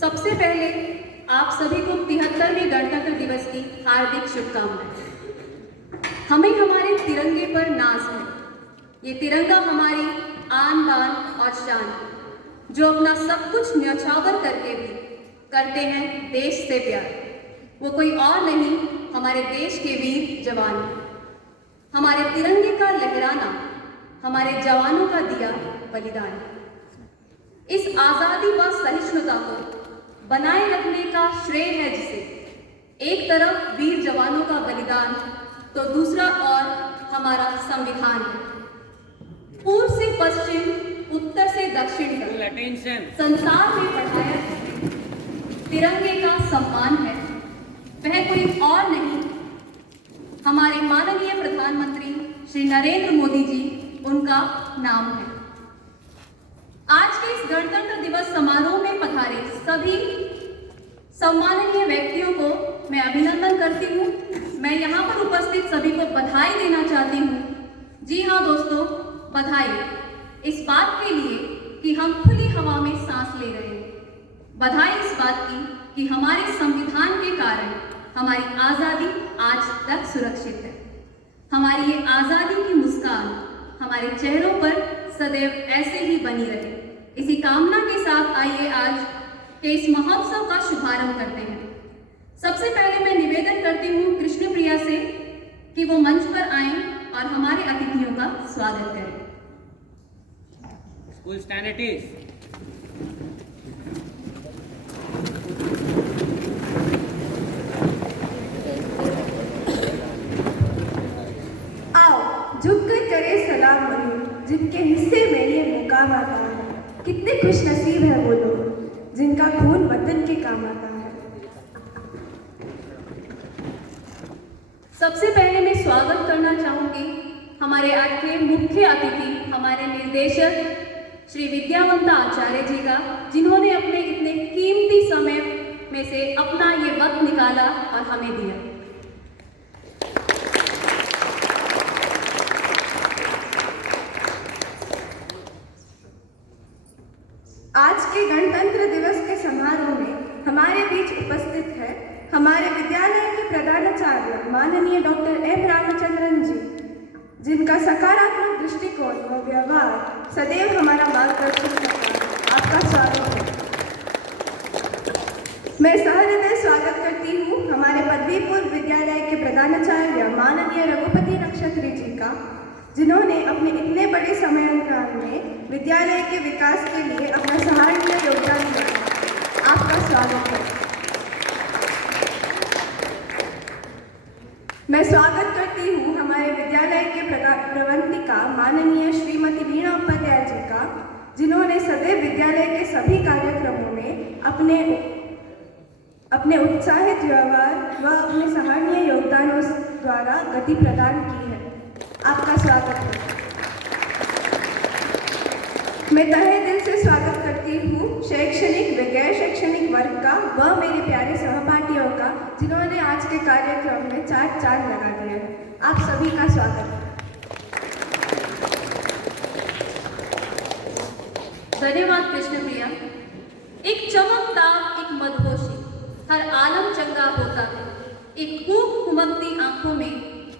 सबसे पहले आप सभी को 73वें गणतंत्र दिवस की हार्दिक शुभकामनाएं। हमें हमारे तिरंगे पर नाज है। ये तिरंगा हमारी आन बान और शान है, जो अपना सब कुछ न्यौछावर करके भी करते हैं देश से प्यार। वो कोई और नहीं, हमारे देश के वीर जवान हैं। हमारे तिरंगे का लहराना हमारे जवानों का दिया बलिदान है। इस आज़ादी व सहिष्णुता को बनाए रखने का श्रेय है जिसे, एक तरफ वीर जवानों का बलिदान तो दूसरा और हमारा संविधान है। पूर्व से पश्चिम, उत्तर से दक्षिण तक संसार में बढ़ाया तिरंगे का सम्मान है। वह कोई और नहीं, हमारे माननीय प्रधानमंत्री श्री नरेंद्र मोदी जी, उनका नाम है। आज के इस गणतंत्र दिवस समारोह में पधारे सभी सम्माननीय व्यक्तियों को मैं अभिनंदन करती हूँ। मैं यहाँ पर उपस्थित सभी को बधाई देना चाहती हूँ। जी हाँ दोस्तों, बधाई इस बात के लिए कि हम खुली हवा में सांस ले रहे हैं। बधाई इस बात की कि हमारे संविधान के कारण हमारी आज़ादी आज तक सुरक्षित है। हमारी ये आज़ादी की मुस्कान हमारे चेहरों पर सदैव ऐसे ही बनी रहे। इसी कामना के साथ आइए आज के इस महोत्सव का शुभारंभ करते हैं। सबसे पहले मैं निवेदन करती हूँ कृष्ण प्रिया से कि वो मंच पर आएं और हमारे अतिथियों का स्वागत करें। School stand it is. आओ झुककर करे सलाम मरीम, जिनके हिस्से में ये मुकाम आता है। कितने खुश नसीब है वो लोग जिनका खून वतन के काम आता है। सबसे पहले मैं स्वागत करना चाहूंगी हमारे आज के मुख्य अतिथि, हमारे निर्देशक श्री विद्यावंता आचार्य जी का, जिन्होंने अपने इतने कीमती समय में से अपना ये वक्त निकाला और हमें दिया। आज के गणतंत्र दिवस के समारोह में हमारे बीच उपस्थित है हमारे विद्यालय के प्रधानाचार्य माननीय डॉक्टर एम रामचंद्रन जी, जिनका सकारात्मक दृष्टिकोण व व्यवहार सदैव हमारा मार्गदर्शन करता है। आपका स्वागत है। मैं सहृदय स्वागत करती हूँ हमारे पदवी पूर्व विद्यालय के प्रधानाचार्य माननीय रघुपति नक्षत्री जी का, जिन्होंने अपने इतने बड़े समयांतराल में विद्यालय के विकास के लिए अपना सराहनीय योगदान दिया। आपका स्वागत है। मैं स्वागत करती हूँ हमारे विद्यालय के प्रबंधिका माननीय श्रीमती वीणा उपाध्याय जी का, जिन्होंने सदैव विद्यालय के सभी कार्यक्रमों में अपने उत्साहित व्यवहार व अपने सराहनीय योगदानों द्वारा गति प्रदान की है। आपका स्वागत है। मैं तहे दिल से स्वागत करती हूँ शैक्षणिक व गैर शैक्षणिक वर्ग का व मेरे प्यारे सहपाठियों का, जिन्होंने आज के कार्यक्रम में चार चांद लगा दिया है। आप सभी का स्वागत है। धन्यवाद कृष्ण प्रिया। एक चमकदार, एक मदहोशी, हर आलम चंगा होता है। एक खूब उमकती आंखों में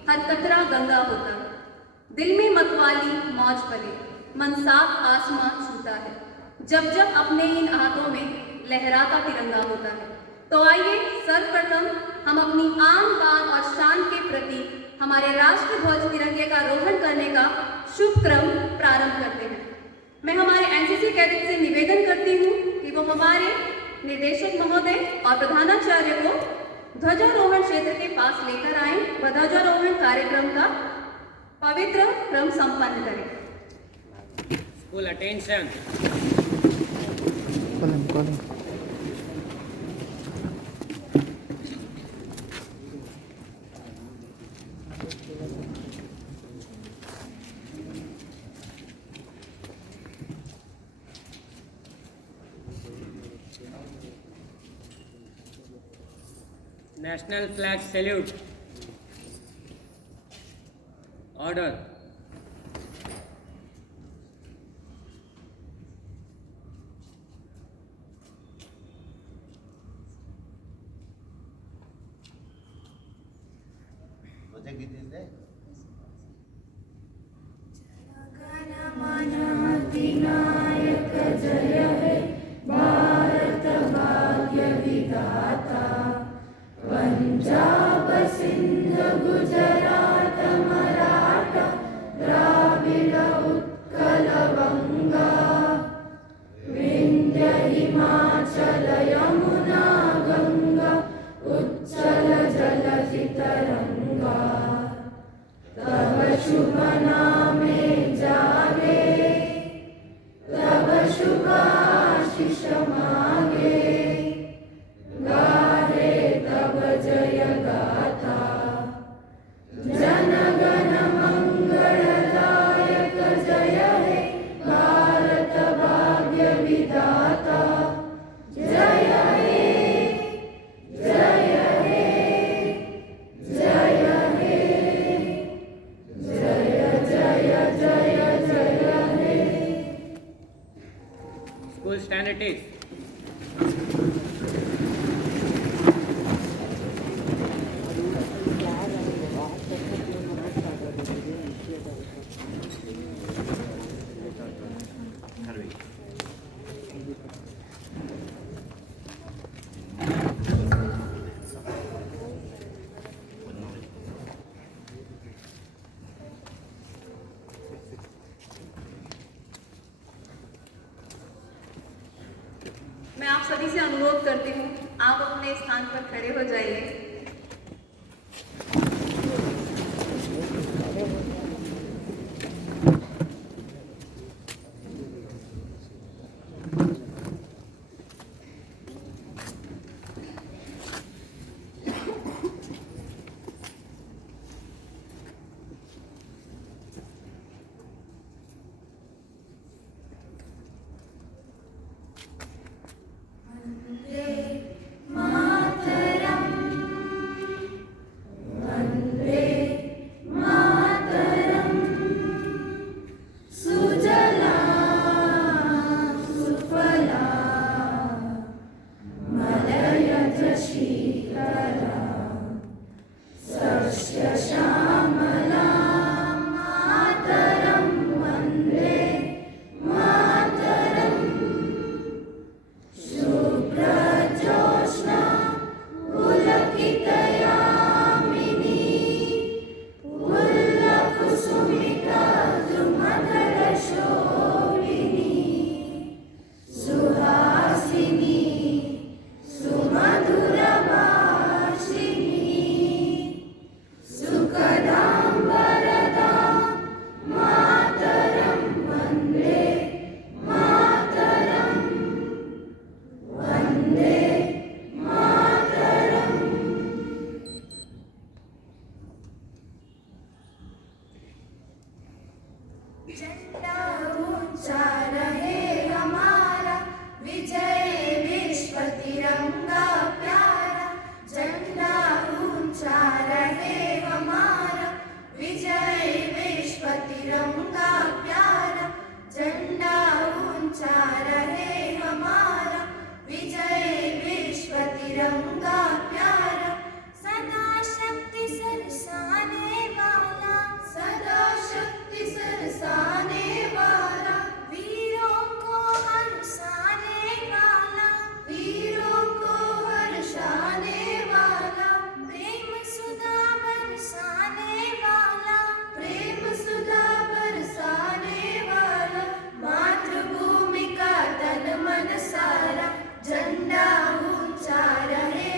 हर कतरा गंगा होता है। दिल में मतवाली मौज पले, मन साफ आसमां छूता है, जब जब अपने इन हाथों में लहराता तिरंगा होता है। तो आइए सर्वप्रथम हम अपनी आन बान और शान के प्रति हमारे राष्ट्र ध्वज तिरंगे का रोहण करने का शुभ क्रम प्रारंभ करते हैं। मैं हमारे एनसीसी कैडेट से निवेदन करती हूँ कि वो हमारे निर्देशक महोदय और प्रधानाचार्य को ध्वजारोहण क्षेत्र के पास लेकर आए व ध्वजारोहण कार्यक्रम का पवित्र क्रम संपन्न करें। School attention. National flag salute. Order. गीत is there? अधिनायक जय हे भारत भाग्य विधाता पंजाब सिंध गुजरात मराठा द्राविड उत्कल बंगा विंध्य हिमाचल यमुना गंगा उच्चल जलधि तरंगा तब शुभ नामे जागे तब शुभ आशीष मागे गाहे तब जय गाथा जन गण मंगलदायक जय हे भारत भाग्य विधाता जय हे जय हे जय हे जय जय जय जय हे। School stand it is. मैं आप सभी से अनुरोध करती हूँ, आप अपने स्थान पर खड़े हो जाइए। झंडा ऊंचा रहे हमारा विजय विश्व तिरंगा प्यारा झंडा ऊंचा रहे हमारा विजय विश्व तिरंगा प्यारा झंडा ऊंचा रहे हमारा विजय विश्व तिरंगा प्यारा सदा शक्ति सरसाने वाला सदा शक्ति सरसाने वाला वीरों को हर्षाने वाला वीरों को हर्षाने वाला प्रेम सुधा बरसाने वाला प्रेम सुधा बरसाने वाला मातृभूमि का तन मन सारा झंडा ऊंचा रहे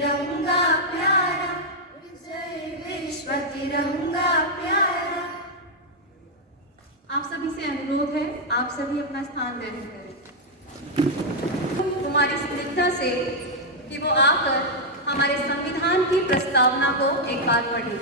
तिरंगा प्यारा, जय विश्व तिरंगा प्यारा। आप सभी से अनुरोध है, आप सभी अपना स्थान ग्रहण करें। कुमारी स्निग्धा से कि वो आकर हमारे संविधान की प्रस्तावना को एक बार पढ़ें।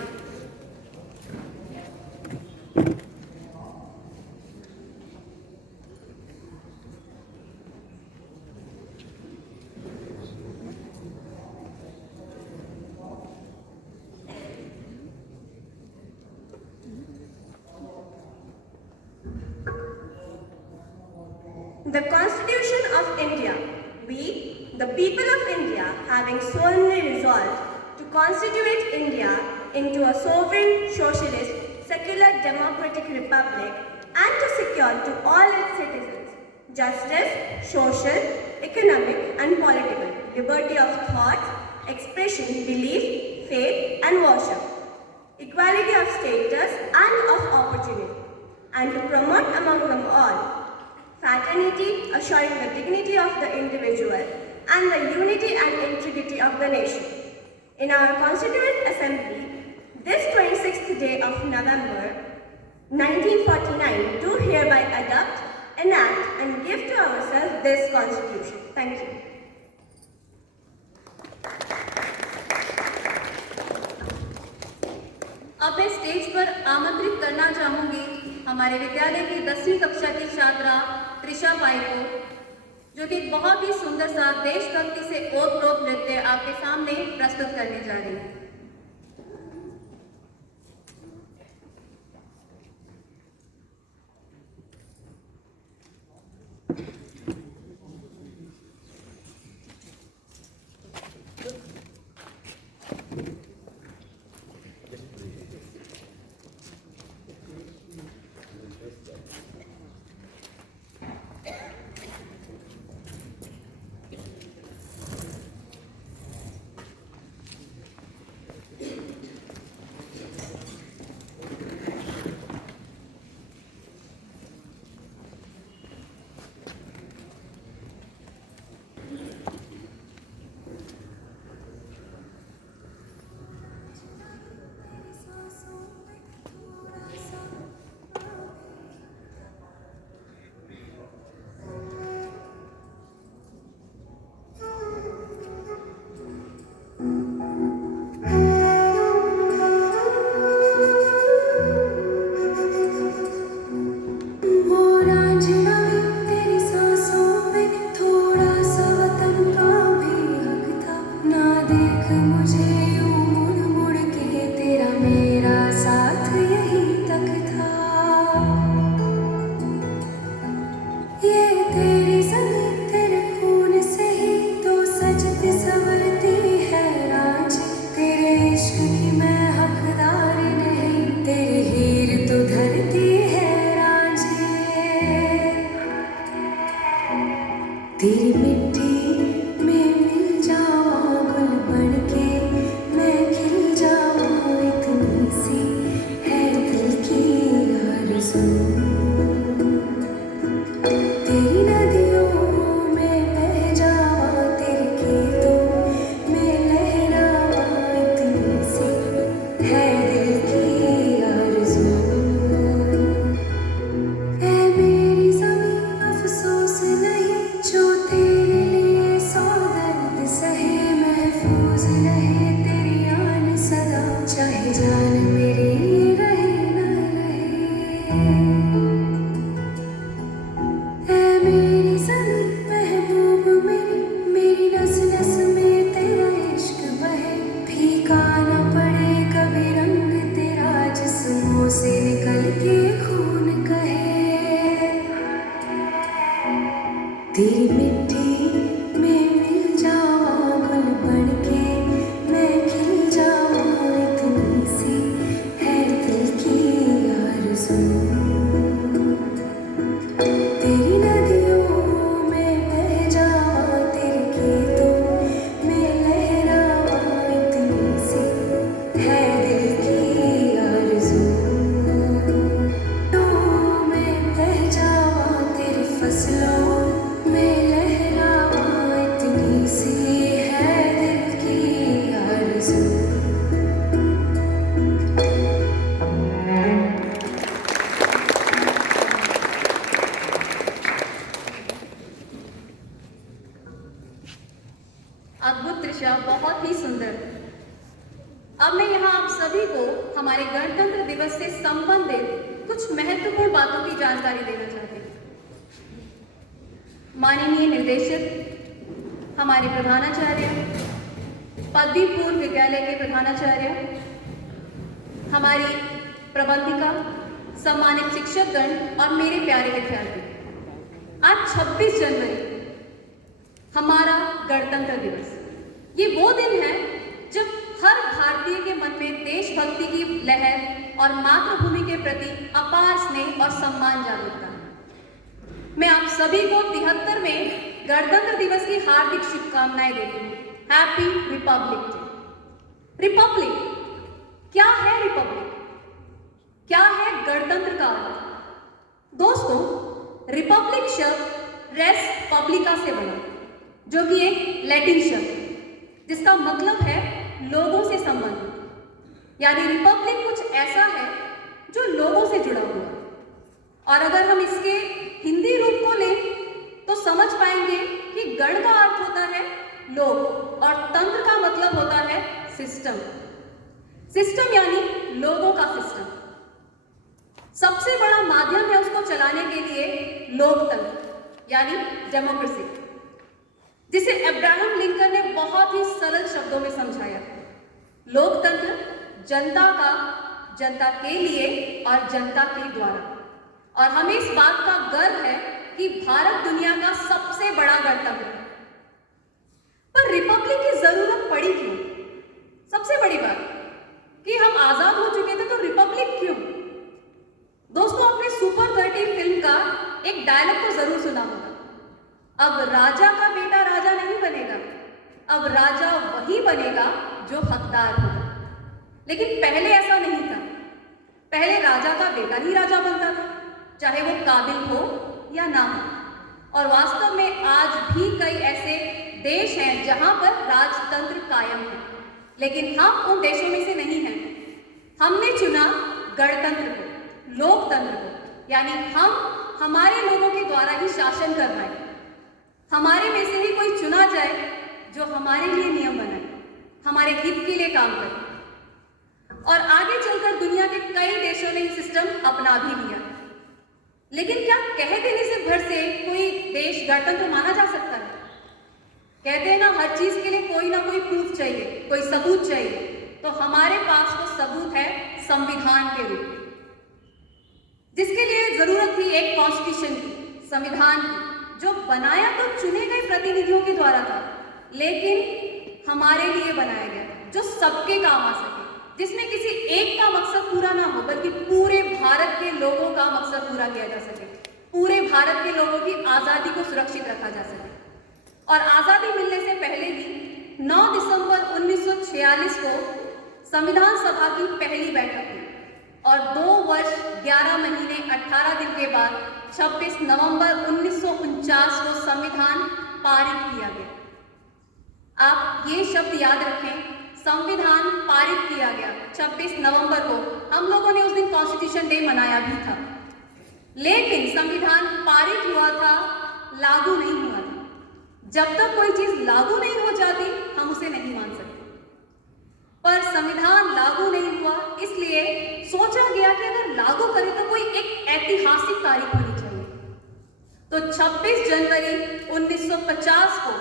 The Constitution of India. We, the people of India, having solemnly resolved to constitute India into a sovereign, socialist, secular, democratic republic and to secure to all its citizens justice, social, economic and political, liberty of thought, expression, belief, faith and worship, equality of status and of opportunity, and to promote among them all fraternity, assuring the dignity of the individual and the unity and integrity of the nation. In our Constituent Assembly, this 26th day of November 1949, do hereby adopt, enact and give to ourselves this Constitution. Thank you. अब मैं stage पर आमंत्रित करना चाहूंगी हमारे विद्यालय की 10वीं कक्षा की छात्रा त्रिशा पाई को, जो कि बहुत ही सुंदर सा देशभक्ति से ओतप्रोत नृत्य आपके सामने प्रस्तुत करने जा रही है। तेरी मिट्टी में मिल जाऊं गुल बनके मैं खिल जाऊं, इतनी सी है दिल की आरज़ू। तेरी नदियों में बह जाऊं, तेरे खेतों में लहराऊं, इतनी सी है दिल की आरज़ू। ऐ मेरी ज़मीं अफ़सोस नहीं जो तेरे लिए सौ दर्द सहे, महफूज रहे तेरी आन सदा, चाहे जान मेरी रहे न रहे। ऐ मेरी ज़मीं महबूब मेरी नस नस में तेरा इश्क बहे, फीका न पड़े कभी रंग तेरा, जिस्मों से निकल के खून कहे। तेरी मिट्टी में मिल जाऊं गुल बनके मैं खिल जाऊं, इतनी सी है दिल की आरज़ू। तेरी नदियों में बह जाऊं, तेरे खेतों में लहराऊं, इतनी सी है दिल की आरज़ू। में बह जाऊं, तेरी फसलों में लहरा अद्भुत त्रिशा, बहुत ही सुंदर। अब मैं यहाँ आप सभी को हमारे गणतंत्र दिवस से संबंधित कुछ महत्वपूर्ण बातों की जानकारी देना चाहती हूँ। माननीय निर्देशक, हमारे प्रधानाचार्य, पदवी पूर्व विद्यालय के प्रधानाचार्य, हमारी प्रबंधिका, सम्मानित शिक्षकगण और मेरे प्यारे विद्यार्थी, आज 26 जनवरी हमारा गणतंत्र दिवस। ये वो दिन है जब हर भारतीय के मन में देशभक्ति की लहर और मातृभूमि के प्रति अपार स्नेह और सम्मान जागरूकता है। मैं आप सभी को 73वें गणतंत्र दिवस की हार्दिक शुभकामनाएं देती हूँ। Happy Republic day. रिपब्लिक क्या है? रिपब्लिक क्या है? गणतंत्र का अर्थ। दोस्तों, रिपब्लिक शब्द रेस पब्लिका से बना, जो कि एक लैटिन शब्द जिसका मतलब है लोगों से संबंधित। यानी रिपब्लिक कुछ ऐसा है जो लोगों से जुड़ा हुआ। और अगर हम इसके हिंदी रूप को लें तो समझ पाएंगे कि गण का अर्थ होता है लोग और तंत्र का मतलब होता है सिस्टम। सिस्टम यानी लोगों का सिस्टम। सबसे बड़ा माध्यम है उसको चलाने के लिए लोकतंत्र यानी डेमोक्रेसी, जिसे अब्राहम लिंकन ने बहुत ही सरल शब्दों में समझाया। लोकतंत्र जनता का, जनता के लिए और जनता के द्वारा। और हमें इस बात का गर्व है कि भारत दुनिया का सबसे बड़ा गणतंत्र है। पर रिपब्लिक की जरूरत पड़ी क्यों? सबसे बड़ी बात कि हम आजाद हो चुके थे, तो रिपब्लिक क्यों? दोस्तों, आपने सुपर 30 फिल्म का एक डायलॉग तो जरूर सुना होगा, अब राजा का बेटा राजा नहीं बनेगा, अब राजा वही बनेगा जो हकदार होगा। लेकिन पहले ऐसा नहीं था। पहले राजा का बेटा ही राजा बनता था, चाहे वो काबिल हो या ना हो। और वास्तव में आज भी कई ऐसे देश हैं जहां पर राजतंत्र कायम है, लेकिन हम उन देशों में से नहीं हैं। हमने चुना गणतंत्र को, लोकतंत्र को, यानी हम हमारे लोगों के द्वारा ही शासन करवाएं। हमारे में से ही कोई चुना जाए जो हमारे लिए नियम बनाए, हमारे हित के लिए काम करे। और आगे चलकर दुनिया के कई देशों ने ये सिस्टम अपना भी लिया। लेकिन क्या कह देने से भर से कोई देश गणतंत्र माना जा सकता है? कहते हैं ना, हर चीज के लिए कोई ना कोई प्रूफ चाहिए, कोई सबूत चाहिए। तो हमारे पास वो सबूत है संविधान के रूप में, जिसके लिए जरूरत थी एक कॉन्स्टिट्यूशन की, संविधान की, जो बनाया तो चुने गए प्रतिनिधियों के द्वारा था, लेकिन हमारे लिए बनाया गया, जो सबके काम आ सके, जिसमें किसी एक का मकसद पूरा ना हो, बल्कि पूरे भारत के लोगों का मकसद पूरा किया जा सके, पूरे भारत के लोगों की आज़ादी को सुरक्षित रखा जा सके। और आज़ादी मिलने से पहले ही 9 दिसंबर 1946 को संविधान सभा की पहली बैठक हुई और 2 वर्ष 11 महीने 18 दिन के बाद 26 नवंबर 1949 को संविधान पारित किया गया। आप ये शब्द याद रखें, संविधान पारित किया गया 26 नवंबर को। हम लोगों ने उस दिन कॉन्स्टिट्यूशन डे मनाया भी था, लेकिन संविधान पारित हुआ था, लागू नहीं हुआ था। जब तक कोई चीज लागू नहीं हो जाती हम उसे नहीं मान सकते। पर संविधान लागू नहीं हुआ, इसलिए सोचा गया कि अगर लागू करें तो कोई एक ऐतिहासिक तारीख होनी चाहिए। तो 26 जनवरी 1950 को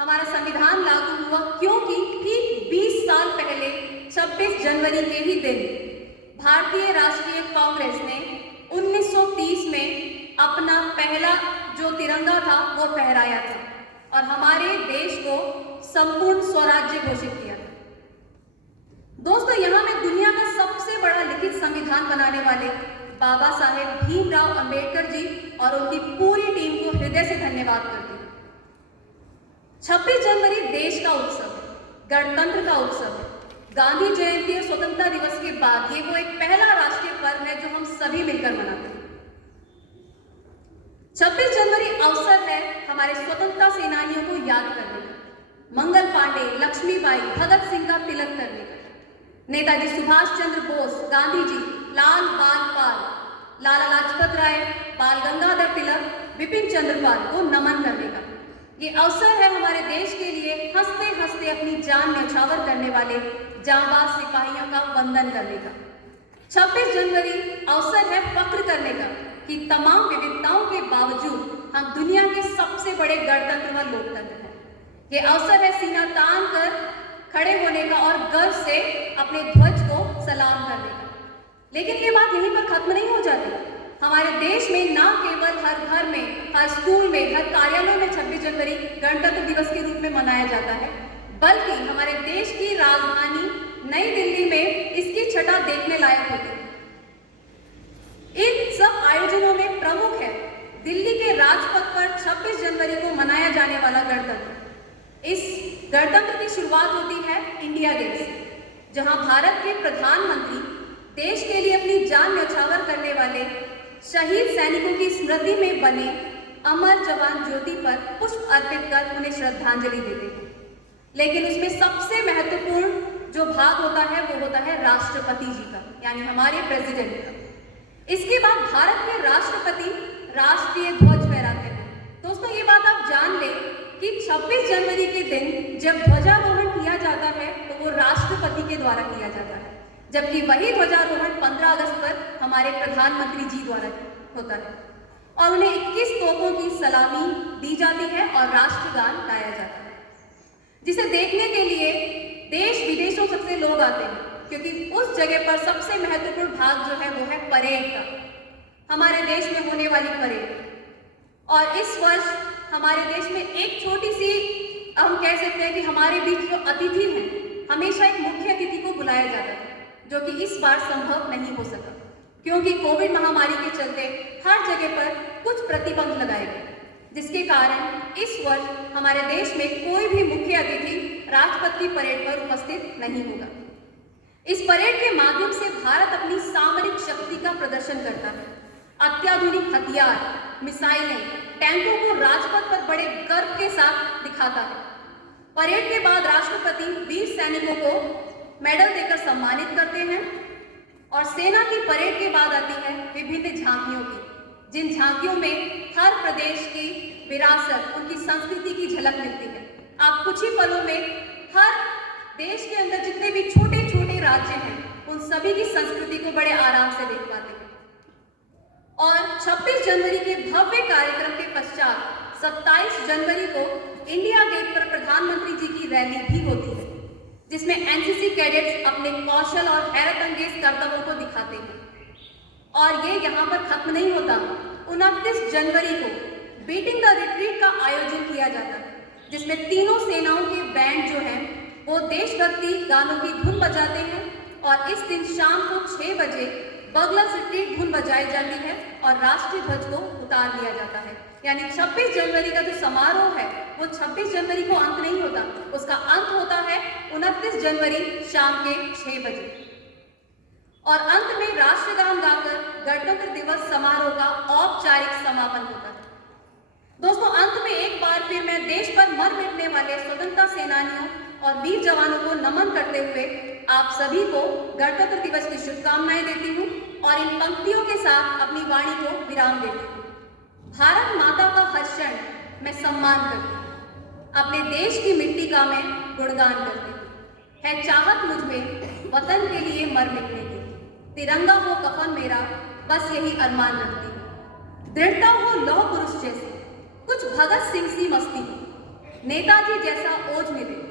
हमारा संविधान लागू हुआ, क्योंकि ठीक 20 साल पहले 26 जनवरी के ही दिन भारतीय राष्ट्रीय कांग्रेस ने 1930 में अपना पहला जो तिरंगा था वो फहराया था और हमारे देश को संपूर्ण स्वराज्य घोषित किया था। दोस्तों, यहाँ मैं दुनिया का सबसे बड़ा लिखित संविधान बनाने वाले बाबा साहेब भीमराव अंबेडकर जी और उनकी पूरी टीम को हृदय से धन्यवाद करती हूँ। 26 जनवरी देश का उत्सव है, गणतंत्र का उत्सव है। गांधी जयंती और स्वतंत्रता दिवस के बाद ये वो एक पहला राष्ट्रीय पर्व है जो हम सभी मिलकर मनाते हैं। 26 जनवरी अवसर है हमारे स्वतंत्रता सेनानियों को याद करने का, मंगल पांडे, लक्ष्मीबाई, भगत सिंह का तिलक करने का, नेताजी सुभाष चंद्र बोस, गांधी जी, लाल बाल पाल, लाला लाजपत राय, बाल गंगाधर तिलक, विपिन चंद्र पाल को नमन करने का। ये अवसर है हमारे देश के लिए हंसते हंसते अपनी जान न्यौछावर करने वाले जांबाज सिपाहियों का वंदन करने का। 26 जनवरी अवसर है फख्र करने का कि तमाम विविधताओं के बावजूद हम दुनिया के सबसे बड़े गणतंत्र व लोकतंत्र हैं। ये अवसर है सीना तान कर खड़े होने का और गर्व से अपने ध्वज को सलाम करने का। लेकिन ये बात यहीं पर खत्म नहीं हो जाती। हमारे देश में न केवल हर घर में, हर स्कूल में, हर कार्यालय में 26 जनवरी गणतंत्र दिवस के रूप में मनाया जाता है, बल्कि हमारे देश की राजधानी नई दिल्ली में इसकी छटा देखने लायक होती है। इन सब आयोजनों में प्रमुख है दिल्ली के राजपथ पर 26 जनवरी को मनाया जाने वाला गणतंत्र। इस गणतंत्र की शुरुआत होती है इंडिया गेट से, जहां भारत के प्रधानमंत्री देश के लिए अपनी जान न्यौछावर करने वाले शहीद सैनिकों की स्मृति में बने अमर जवान ज्योति पर पुष्प अर्पित कर उन्हें श्रद्धांजलि देते हैं। लेकिन उसमें सबसे महत्वपूर्ण जो भाग होता है वो होता है राष्ट्रपति जी का, यानी हमारे प्रेसिडेंट का। इसके बाद भारत के राष्ट्रपति राष्ट्रीय ध्वज फहराते हैं। दोस्तों, ये बात आप जान लें कि 26 जनवरी के दिन जब ध्वजारोहण किया जाता है तो वो राष्ट्रपति के द्वारा किया जाता है, जबकि वही ध्वजारोहण 15 अगस्त पर हमारे प्रधानमंत्री जी द्वारा होता है और उन्हें 21 तोपों की सलामी दी जाती है और राष्ट्रगान गाया जाता है, जिसे देखने के लिए देश विदेशों से लोग आते हैं, क्योंकि उस जगह पर सबसे महत्वपूर्ण भाग जो है वो है परेड का, हमारे देश में होने वाली परेड। और इस वर्ष हमारे देश में एक छोटी सी, हम कह सकते हैं कि हमारे बीच जो अतिथि हैं, हमेशा एक मुख्य अतिथि को बुलाया जाता है, जो कि इस बार संभव नहीं हो सका, क्योंकि कोविड महामारी के चलते हर जगह पर कुछ प्रतिबंध लगाए गए, जिसके कारण इस वर्ष हमारे देश में कोई भी मुख्य अतिथि राजपथ की परेड पर उपस्थित नहीं होगा। इस परेड के माध्यम से भारत अपनी सामरिक शक्ति का प्रदर्शन करता है। अत्याधुनिक हथियार, मिसाइलें, टैंकों को राजपथ पर बड़े गर्व के साथ दिखाता है। परेड के बाद राष्ट्रपति वीर सैनिकों को मेडल देकर सम्मानित करते हैं और सेना की परेड के बाद आती है विभिन्न झांकियों की, जिन झांकियों में हर प्रदेश की विरासत, उनकी संस्कृति की झलक मिलती है। आप कुछ ही पलों में हर देश के अंदर जितने भी छोटे छोटे राज्य हैं, उन सभी की संस्कृति को बड़े आराम से देख पाते हैं। और 26 जनवरी के भव्य कार्यक्रम के पश्चात 27 जनवरी को इंडिया गेट पर प्रधानमंत्री जी की रैली भी होती है, जिसमें एनसीसी कैडेट्स अपने कौशल और हैरत अंगेज कर्तव्यों को दिखाते हैं। और ये यहाँ पर खत्म नहीं होता। 29 जनवरी को बीटिंग द रिट्रीट का आयोजन किया जाता है, जिसमें तीनों सेनाओं के बैंड जो हैं वो देशभक्ति गानों की धुन बजाते हैं और इस दिन शाम को 6 बजे बगलर्स रिट्रीट धुन बजाई जाती है और राष्ट्रीय ध्वज को उतार लिया जाता है। यानी 26 जनवरी का जो समारोह है वो 26 जनवरी को अंत नहीं होता, उसका अंत होता है 29 जनवरी शाम के 6 बजे। और अंत में राष्ट्रगान गाकर गणतंत्र दिवस समारोह का औपचारिक समापन होता है। दोस्तों, अंत में एक बार फिर मैं देश पर मर मिटने वाले स्वतंत्रता सेनानियों और वीर जवानों को नमन करते हुए आप सभी को गणतंत्र दिवस की शुभकामनाएं देती हूँ और इन पंक्तियों के साथ अपनी वाणी को विराम देती हूँ। भारत माता का हर क्षण मैं सम्मान करती हूँ, अपने देश की मिट्टी का मैं गुणगान करती हूँ। है चाहत मुझ में वतन के लिए मर मिटने की, तिरंगा हो कफन मेरा, बस यही अरमान रखती हूँ। दृढ़ता हो लौह पुरुष जैसी, कुछ भगत सिंह सी मस्ती, नेताजी जैसा ओज मिले,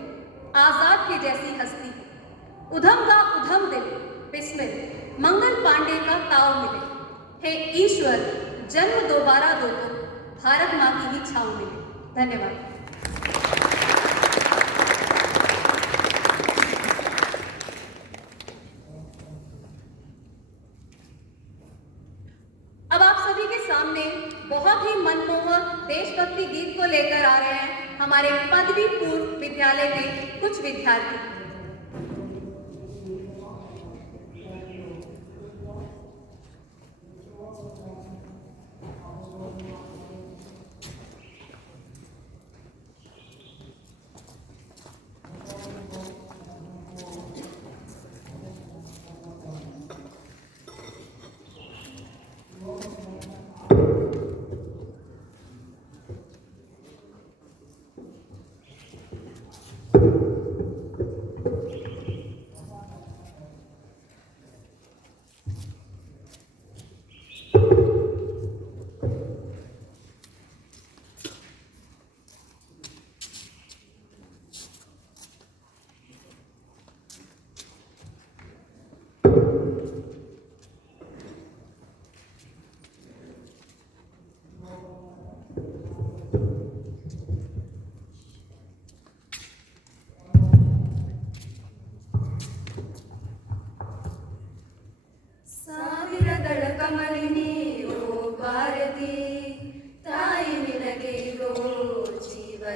आजाद के जैसी हस्ती, उधम का उधम दिल, बिस्मिल, मंगल पांडे का ताव मिले। हे ईश्वर, जन्म दोबारा दो तो भारत माँ की ही छाँव मिले। धन्यवाद। अब आप सभी के सामने बहुत ही मनमोहक देशभक्ति गीत को लेकर आ रहे हैं हमारे पदवी पूर्व विद्यालय के कुछ विद्यार्थी।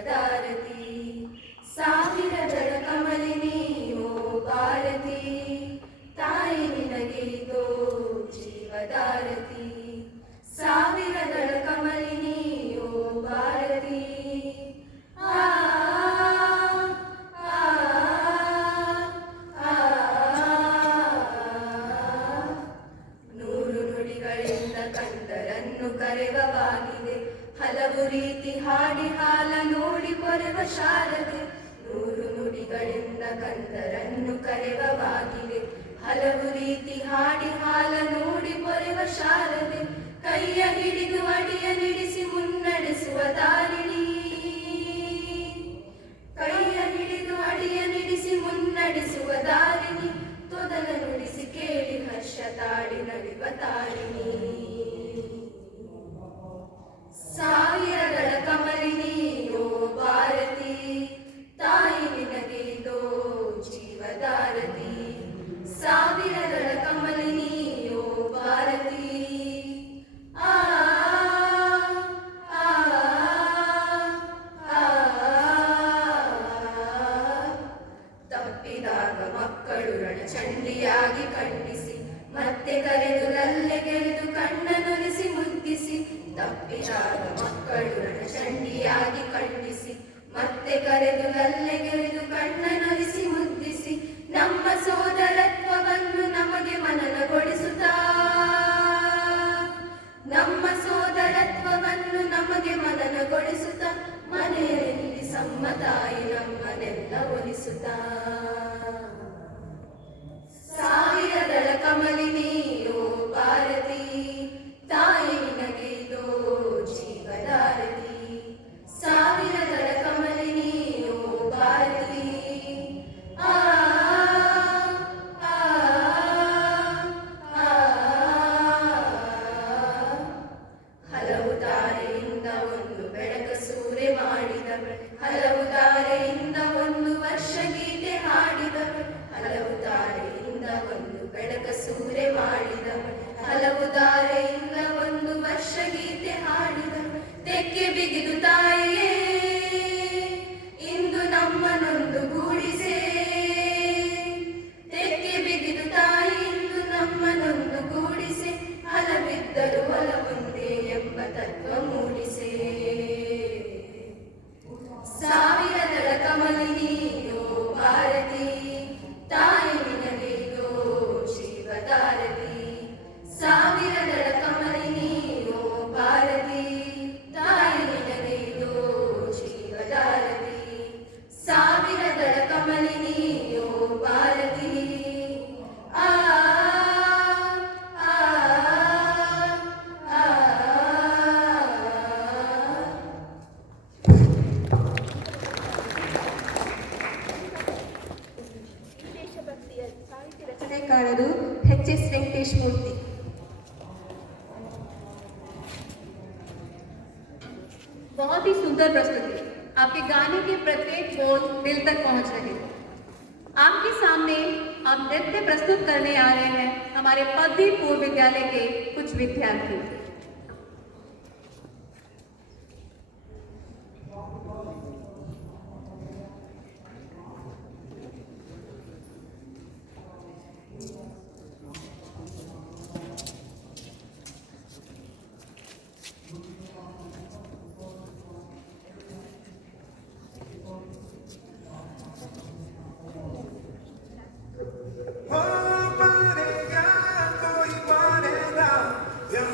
ಜೀವದಾರತಿ ಸಾವಿರದಳ ಕಮಲಿನಿಯೋ ಭಾರತಿ ತಾಯಿ ನಿನಗೆಯಿತೋ ಜೀವದಾರತಿ ಸಾವಿರದಳ ಕಮಲಿನಿಯೋ ಭಾರತಿ ಆ ಆ ಆ ನೂರು ನುಡಿಗಳಿಂದ ಕಂದರನ್ನು ಕರೆವವಾಗಿದೆ ಹಲವು ರೀತಿ ಹಾಡಿ ಹಾಲ ನೋಡಿ ಪೊರೆವ ಶಾರದೆ ನೂರು ನುಡಿಗಳಿಂದ ಕಂದರನ್ನು ಕರೆವವಾಗಿದೆ ಹಲವು ರೀತಿ ಹಾಡಿ ಹಾಲ ನೋಡಿ ಪೊರೆವ ಶಾರದೆ ಕೈಯ ಹಿಡಿದು ಅಡಿಯ ನಿಡಿಸಿ ಮುನ್ನಡೆಸುವ ದಾರಿಣಿ ಕೈಯ ಹಿಡಿದು ಅಡಿಯ ನಿಡಿಸಿ ಮುನ್ನಡೆಸುವ ದಾರಿಣಿ ತೊದಲ ನುಡಿಸಿ ಕೇಳಿ ಹರ್ಷ ತಾಡಿ ನಡಿವ ತಾರಿಣಿ ಸಾವಿರಗಳ ಕಮಲಿನಿಯೋ ಭಾರತಿ ತಾಯಿ ನಿನಗೆಯಿತೋ ಜೀವದಾರತಿ ಸಾವಿರಗಳ ಕಮಲಿನಿಯೋ ಭಾರತಿ ಆ ಆ ಆ ತಪ್ಪಿದಾಗ ಮಕ್ಕಳು ರಣಚಂಡಿಯಾಗಿ ಖಂಡಿಸಿ ಮತ್ತೆ ಕರೆದು ಲಲ್ಲೆಗೆರೆದು ಕಣ್ಣನೊಲಿಸಿ ಮುದ್ದಿಸಿ ತಪ್ಪಿದಾಗ ಮಕ್ಕಳು ರಣಚಂಡಿಯಾಗಿ ಖಂಡಿಸಿ ಮತ್ತೆ ಕರೆದು ಲಲ್ಲೆಗೆರೆದು ಕಣ್ಣನೊಲಿಸಿ ಮುದ್ದಿಸಿ ನಮ್ಮ ಸೋದರತ್ವವನ್ನು ನಮಗೆ ಮನನಗೊಳಿಸುತ್ತಾ ನಮ್ಮ ಸೋದರತ್ವವನ್ನು ನಮಗೆ ಮನನಗೊಳಿಸುತ್ತಾ ಮನೆಯಲ್ಲಿ ಸಮ್ಮತಾಯಿ ನಮ್ಮನ್ನೆಲ್ಲ ಒಲಿಸುತ್ತಾ ಸಾವಿರದಳ ಕಮಲಿನಿಯೋ ಭಾರತಿ ತಾಯಿ ನಿನಗೆಯಿತೋ ಜೀವದಾರತಿ ಸಾವಿರದಳ ಕಮಲಿನಿಯೋ ಭಾರತಿ ಆ ಆ ಆ ಹಲವು ತಾರೆಯಿಂದ ಒಂದು ಬೆಳಕ ಸೂರೆ ಮಾಡಿದವಳು ಹಲವು ತಾರೆಯಿಂದ ಒಂದು ವರ್ಷ ಗೀತೆ ಹಾಡಿದವಳು ಹಲವು ತಾರೆಯಿಂದ ಒಂದು ಬೆಳಕ ಸೂರೆ ಮಾಡಿದವಳು ಹಲವು ದಾರೆಯಿಂದ ಒಂದು ವರ್ಷ ಗೀತೆ ಹಾಡಿದವಳು ತೆಕ್ಕೆ ಬಿಗಿದು ತಾಯಿಯೇ ಇಂದು ನಮ್ಮನೊಂದು ಗೂಡಿಸೆ ತೆಕ್ಕೆ ಬಿಗಿದು ತಾಯಿ ಇಂದು ನಮ್ಮನೊಂದು ಗೂಡಿಸೆ ಹಲವಿದ್ದರೂ ಹೊಲವೊಂದೇ ಎಂಬ ತತ್ವ ಮೂಡಿಸೆ ಸಾವಿರದಳ ಕಮಲಿನಿಯೋ ಭಾರತಿ ತಾಯಿ ನಿನಗೆಯಿತೋ ಜೀವದಾರತಿ ಸಾವಿರದಳ ಕಮಲಿನಿಯೋ ಭಾರತಿ ತಾಯಿ ನಿನಗೆಯಿತೋ ಜೀವದಾರತಿ ಸಾವಿರದಳ ಕಮಲಿನಿಯೋ ಭಾರತಿ ಆ ಆ ಆ ದೇಶಭಕ್ತಿಯ ಸಾಹಿತ್ಯ ರಚನೆಕಾರರು ಎಚ್.ಎಸ್. ವೆಂಕಟೇಶ್ ಮೂರ್ತಿ. बहुत ही सुंदर प्रस्तुति आपके गाने के प्रत्येक बोल दिल तक पहुंच रहे हैं आपके सामने आप नृत्य प्रस्तुत करने आ रहे हैं हमारे पदवी पूर्व विद्यालय के कुछ विद्यार्थी Oh, money, God, boy, you want it now. You're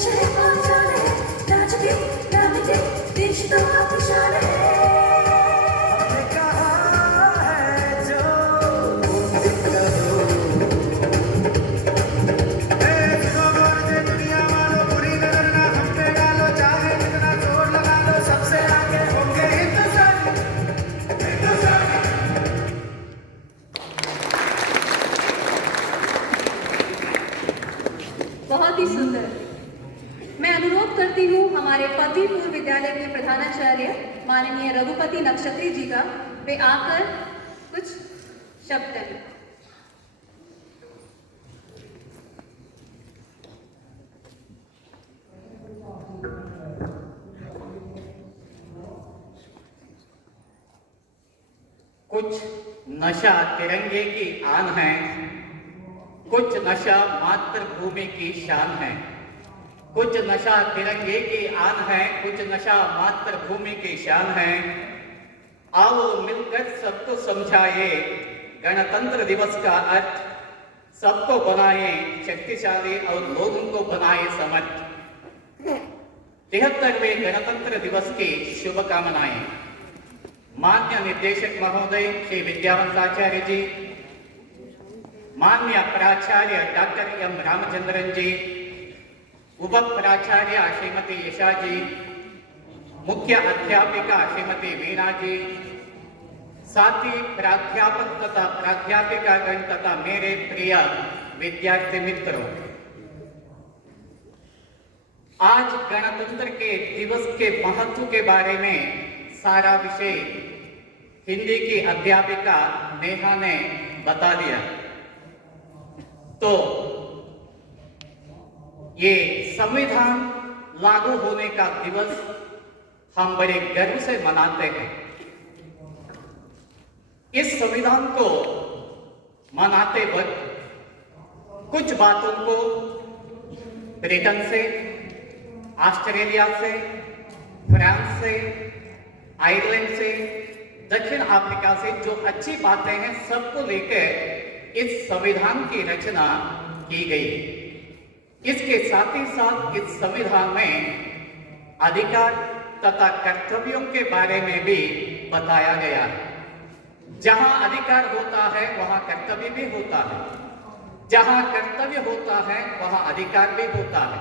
शहर पहुंचा है, राज के नाम के देश तो आपकी शान है। हमने कहा है जो करो, दुनिया वालों बुरी नजर ना हम पे डालो, चाहे कितना जोर लगा लो, सबसे आगे होंगे हिंदुस्तानी। बहुत ही सुंदर। मैं अनुरोध करती हूँ हमारे पदवीपुर विद्यालय के प्रधानाचार्य माननीय रघुपति नक्षत्री जी का, वे आकर कुछ शब्द कहें। कुछ नशा तिरंगे की आन है, कुछ नशा मातृभूमि की शान है। कुछ नशा तिरंगे की आन है, कुछ नशा मातृभूमि की शान है। आओ मिलकर सबको समझाए गणतंत्र दिवस का अर्थ, सबको बनाए शक्तिशाली और लोगों को बनाए समर्थ। 73वें गणतंत्र दिवस की शुभकामनाएं। मान्य निर्देशक महोदय श्री विद्यावंताचार्य जी, मान्य प्राचार्य डॉक्टर एम रामचंद्रन जी, उप प्राचार्य श्रीमती यशा जी, मुख्य अध्यापिका श्रीमती वीणा जी, साथी प्राध्यापक तथा प्राध्यापिकागण तथा मेरे प्रिय विद्यार्थी मित्रों, आज गणतंत्र के दिवस के महत्व के बारे में सारा विषय हिंदी की अध्यापिका नेहा ने बता दिया। तो ये संविधान लागू होने का दिवस हम बड़े गर्व से मनाते हैं। इस संविधान को मनाते वक्त कुछ बातों को ब्रिटेन से, ऑस्ट्रेलिया से, फ्रांस से, आयरलैंड से, दक्षिण अफ्रीका से जो अच्छी बातें हैं सबको लेकर इस संविधान की रचना की गई। इसके साथ ही साथ इस संविधान में अधिकार तथा कर्तव्यों के बारे में भी बताया गया है। जहां अधिकार होता है वहां कर्तव्य भी होता है, जहां कर्तव्य होता है वहां अधिकार भी होता है,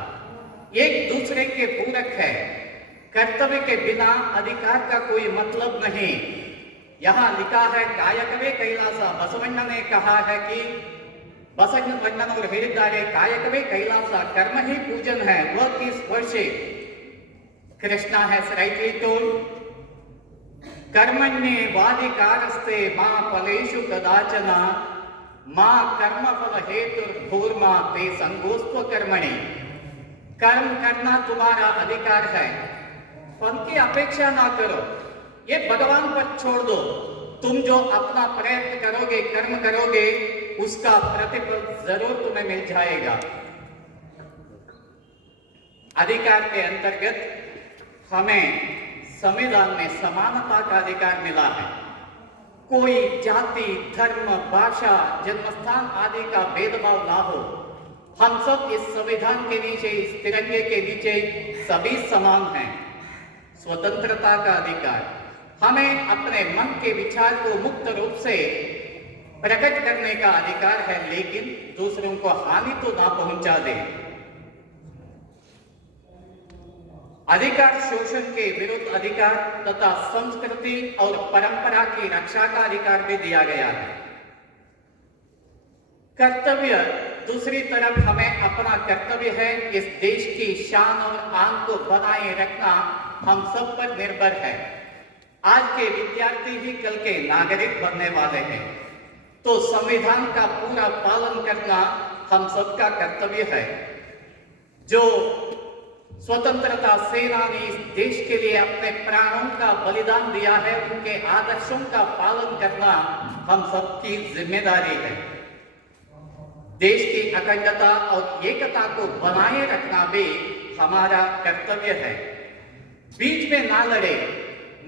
एक दूसरे के पूरक है। कर्तव्य के बिना अधिकार का कोई मतलब नहीं। यहाँ लिखा है कायकवे कैलासा, बसवण्ण ने कहा है कि बसवण्ण और ಹೇಳಿದ್ದಾರೆ कायकवे कैलासा, कर्म ही पूजन है, work is worship. Krishna has rightly told कर्मण्येवाधिकारस्ते मा फलेषु कदाचन मा कर्मफल हेतुर्भूर्मा ते संगोस्त्व कर्मणि। कर्म करना तुम्हारा अधिकार है, फल की अपेक्षा ना करो, ये भगवान पर छोड़ दो। तुम जो अपना प्रयत्न करोगे, कर्म करोगे, उसका प्रतिफल जरूर तुम्हें मिल जाएगा। अधिकार के अंतर्गत हमें संविधान में समानता का अधिकार मिला है। कोई जाति, धर्म, भाषा, जन्मस्थान आदि का भेदभाव ना हो। हम सब इस संविधान के नीचे, इस तिरंगे के नीचे सभी समान हैं। स्वतंत्रता का अधिकार, हमें अपने मन के विचार को मुक्त रूप से प्रकट करने का अधिकार है, लेकिन दूसरों को हानि तो ना पहुंचा दे। अधिकार शोषण के विरुद्ध अधिकार तथा संस्कृति और परंपरा की रक्षा का अधिकार भी दिया गया है। कर्तव्य, दूसरी तरफ हमें अपना कर्तव्य है इस देश की शान और आन को बनाए रखना हम सब पर निर्भर है। आज के विद्यार्थी ही कल के नागरिक बनने वाले हैं, तो संविधान का पूरा पालन करना हम सबका कर्तव्य है। जो स्वतंत्रता सेनानी इस देश के लिए अपने प्राणों का बलिदान दिया है, उनके आदर्शों का पालन करना हम सबकी जिम्मेदारी है। देश की अखंडता और एकता को बनाए रखना भी हमारा कर्तव्य है। बीच में ना लड़े,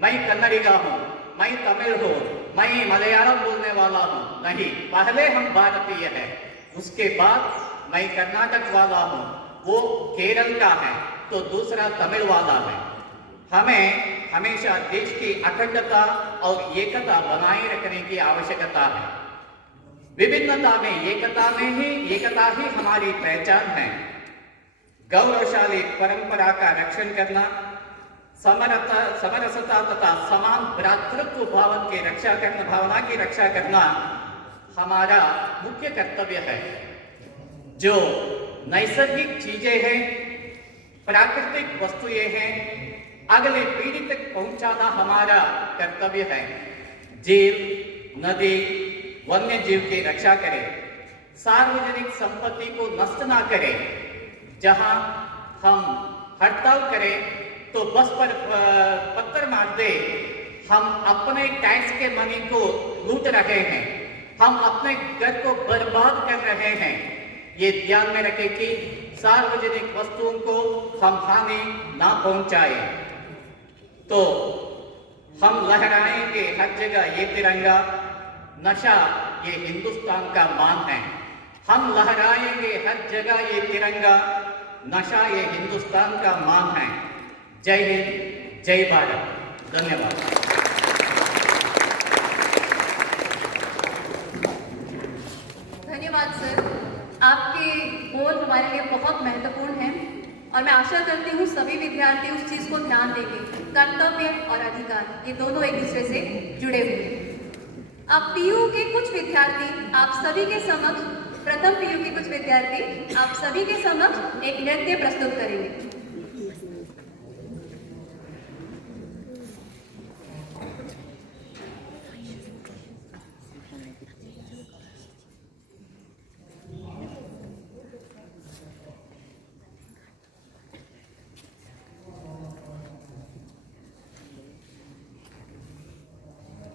मैं कन्नड़िगा हूँ, मैं तमिल हूँ, मैं मलयालम बोलने वाला हूँ, नहीं। पहले हम भारतीय हैं, उसके बाद मैं कर्नाटक वाला हूँ, वो केरल का है तो दूसरा तमिल वाला है। हमें हमेशा देश की अखंडता और एकता बनाए रखने की आवश्यकता है। विभिन्नता में एकता ही हमारी पहचान है। गौरवशाली परंपरा का रक्षण करना, समरसता तथा समान भ्रातृत्व भावना की रक्षा करना हमारा मुख्य कर्तव्य है। जो नैसर्गिक चीजें हैं, प्राकृतिक वस्तुएं हैं, अगले पीढ़ी तक पहुंचाना हमारा कर्तव्य है। जीव, नदी, वन्य जीव की रक्षा करें, सार्वजनिक संपत्ति को नष्ट ना करें। जहां हम हड़ताल करें तो बस पर पत्थर मार दे, हम अपने टैक्स के मनी को लूट रहे हैं, हम अपने घर को बर्बाद कर रहे हैं। ये ध्यान में रखें कि सार्वजनिक वस्तुओं को हम हानि ना पहुंचाएं। तो हम लहराएंगे हर जगह ये तिरंगा, नशा ये हिंदुस्तान का मान है। हम लहराएंगे हर जगह ये तिरंगा, नशा ये हिंदुस्तान का मान है। जय हिंद, जय भारत, धन्यवाद। धन्यवाद सर, आपके बोल हमारे लिए बहुत महत्वपूर्ण हैं और मैं आशा करती हूँ सभी विद्यार्थी उस चीज़ को ध्यान देंगे। कर्तव्य और अधिकार ये दोनों एक दूसरे से जुड़े हुए हैं। अब पीयू के कुछ विद्यार्थी आप सभी के समक्ष, प्रथम पीयू के कुछ विद्यार्थी आप सभी के समक्ष एक नृत्य प्रस्तुत करेंगे।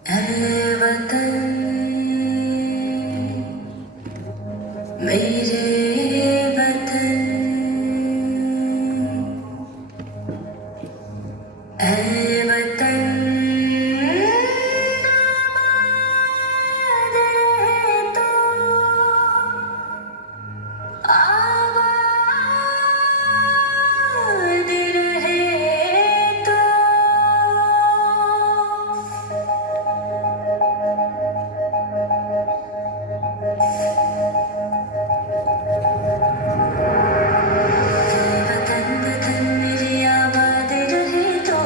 ऐ वतन मेरे वतन, ऐ वतन आबाद रहे तो, आबाद रहे तो। वतन वतन मेरे आबाद रहे तो,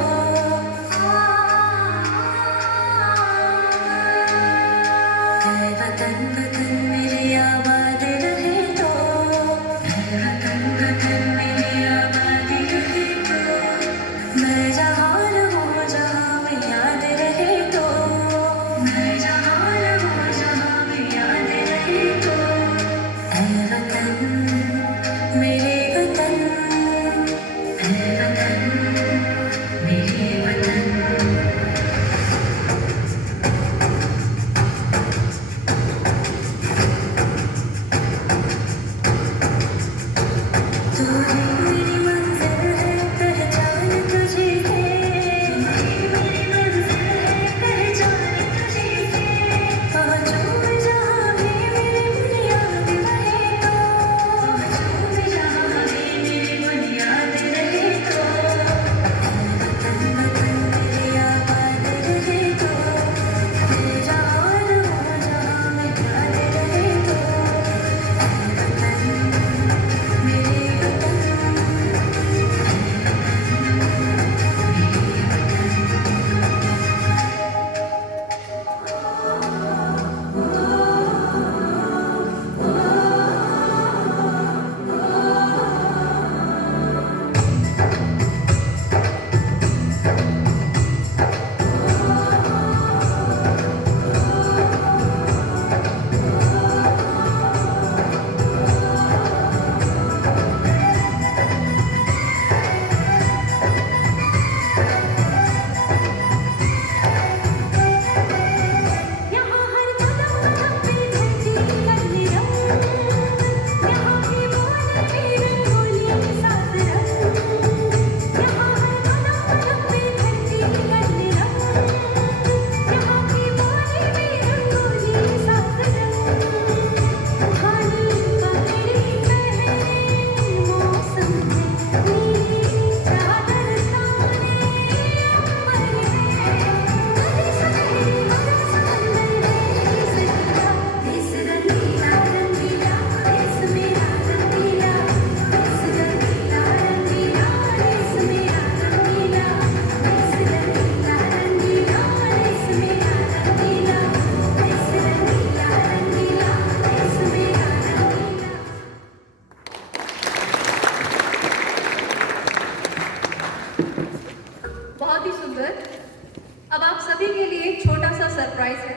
सरप्राइज है।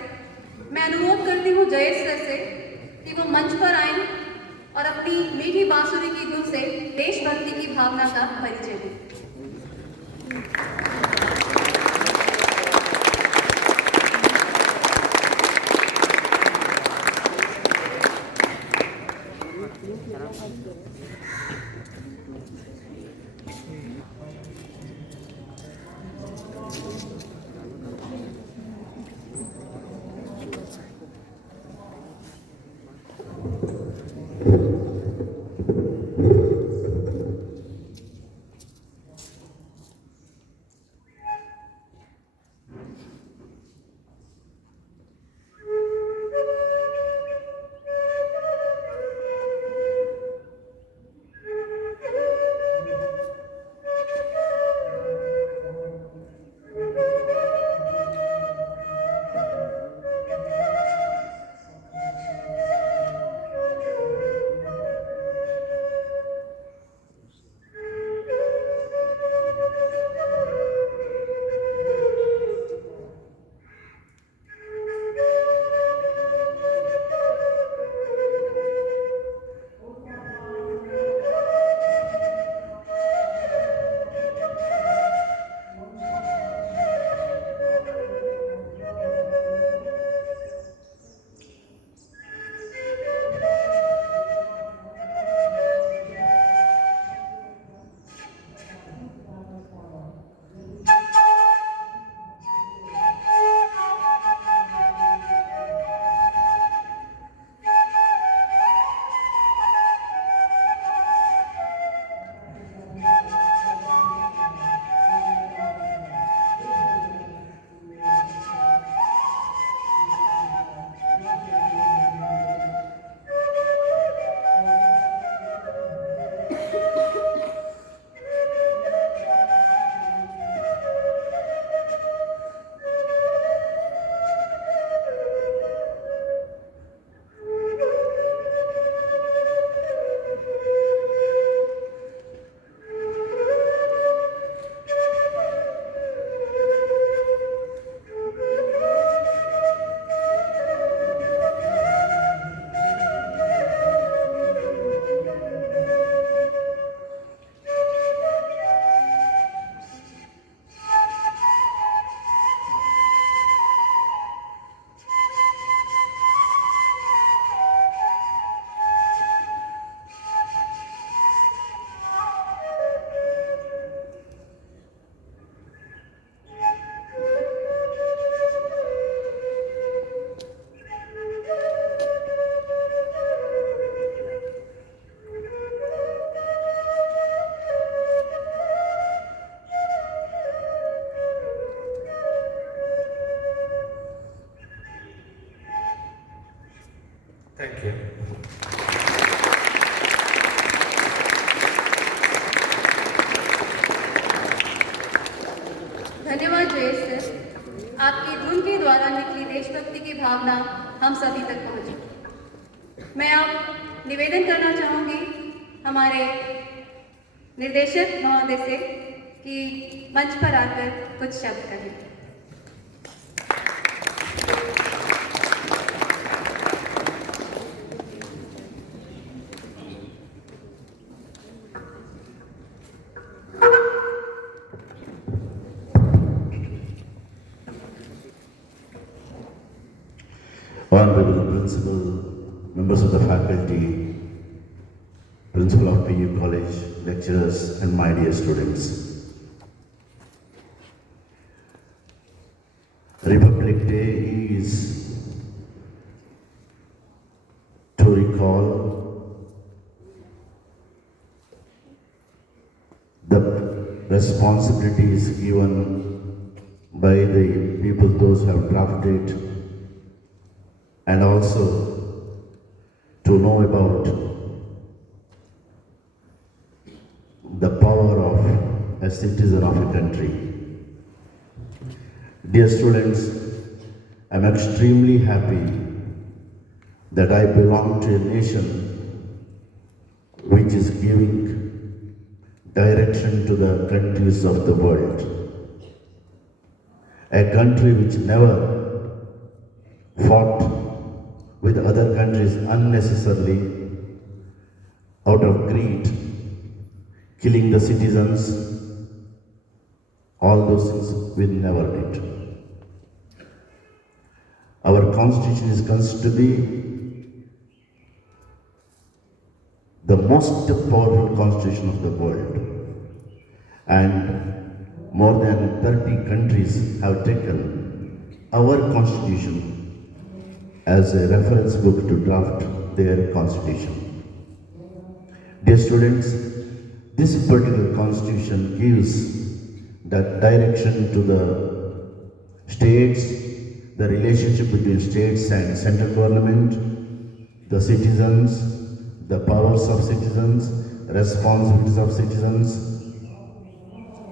मैं अनुरोध करती हूँ जयेश सर से कि वो मंच पर आएं और अपनी मीठी बांसुरी की धुन से देशभक्ति की भावना का परिचय दें। Thank you. धन्यवाद जयेश सर। आपकी धुन के द्वारा निकली देशभक्ति की भावना हम सभी तक पहुंची। मैं अब निवेदन करना चाहूंगी हमारे निर्देशक महोदय से कि मंच पर आकर कुछ शब्द कहें। Honorable Principal, members of the faculty, Principal of PU College, lecturers, and my dear students. Republic Day is to recall the responsibilities given by the people, those who have drafted, and also to know about the power of a citizen of a country. Dear students, I am extremely happy that I belong to a nation which is giving direction to the countries of the world. A country which never fought with other countries unnecessarily out of greed, killing the citizens, all those things we never did. Our constitution is considered to be the most powerful constitution of the world, and more than 30 countries have taken our constitution as a reference book to draft their constitution. Dear students, this particular constitution gives that direction to the states, the relationship between states and central government, the citizens, the powers of citizens, responsibilities of citizens,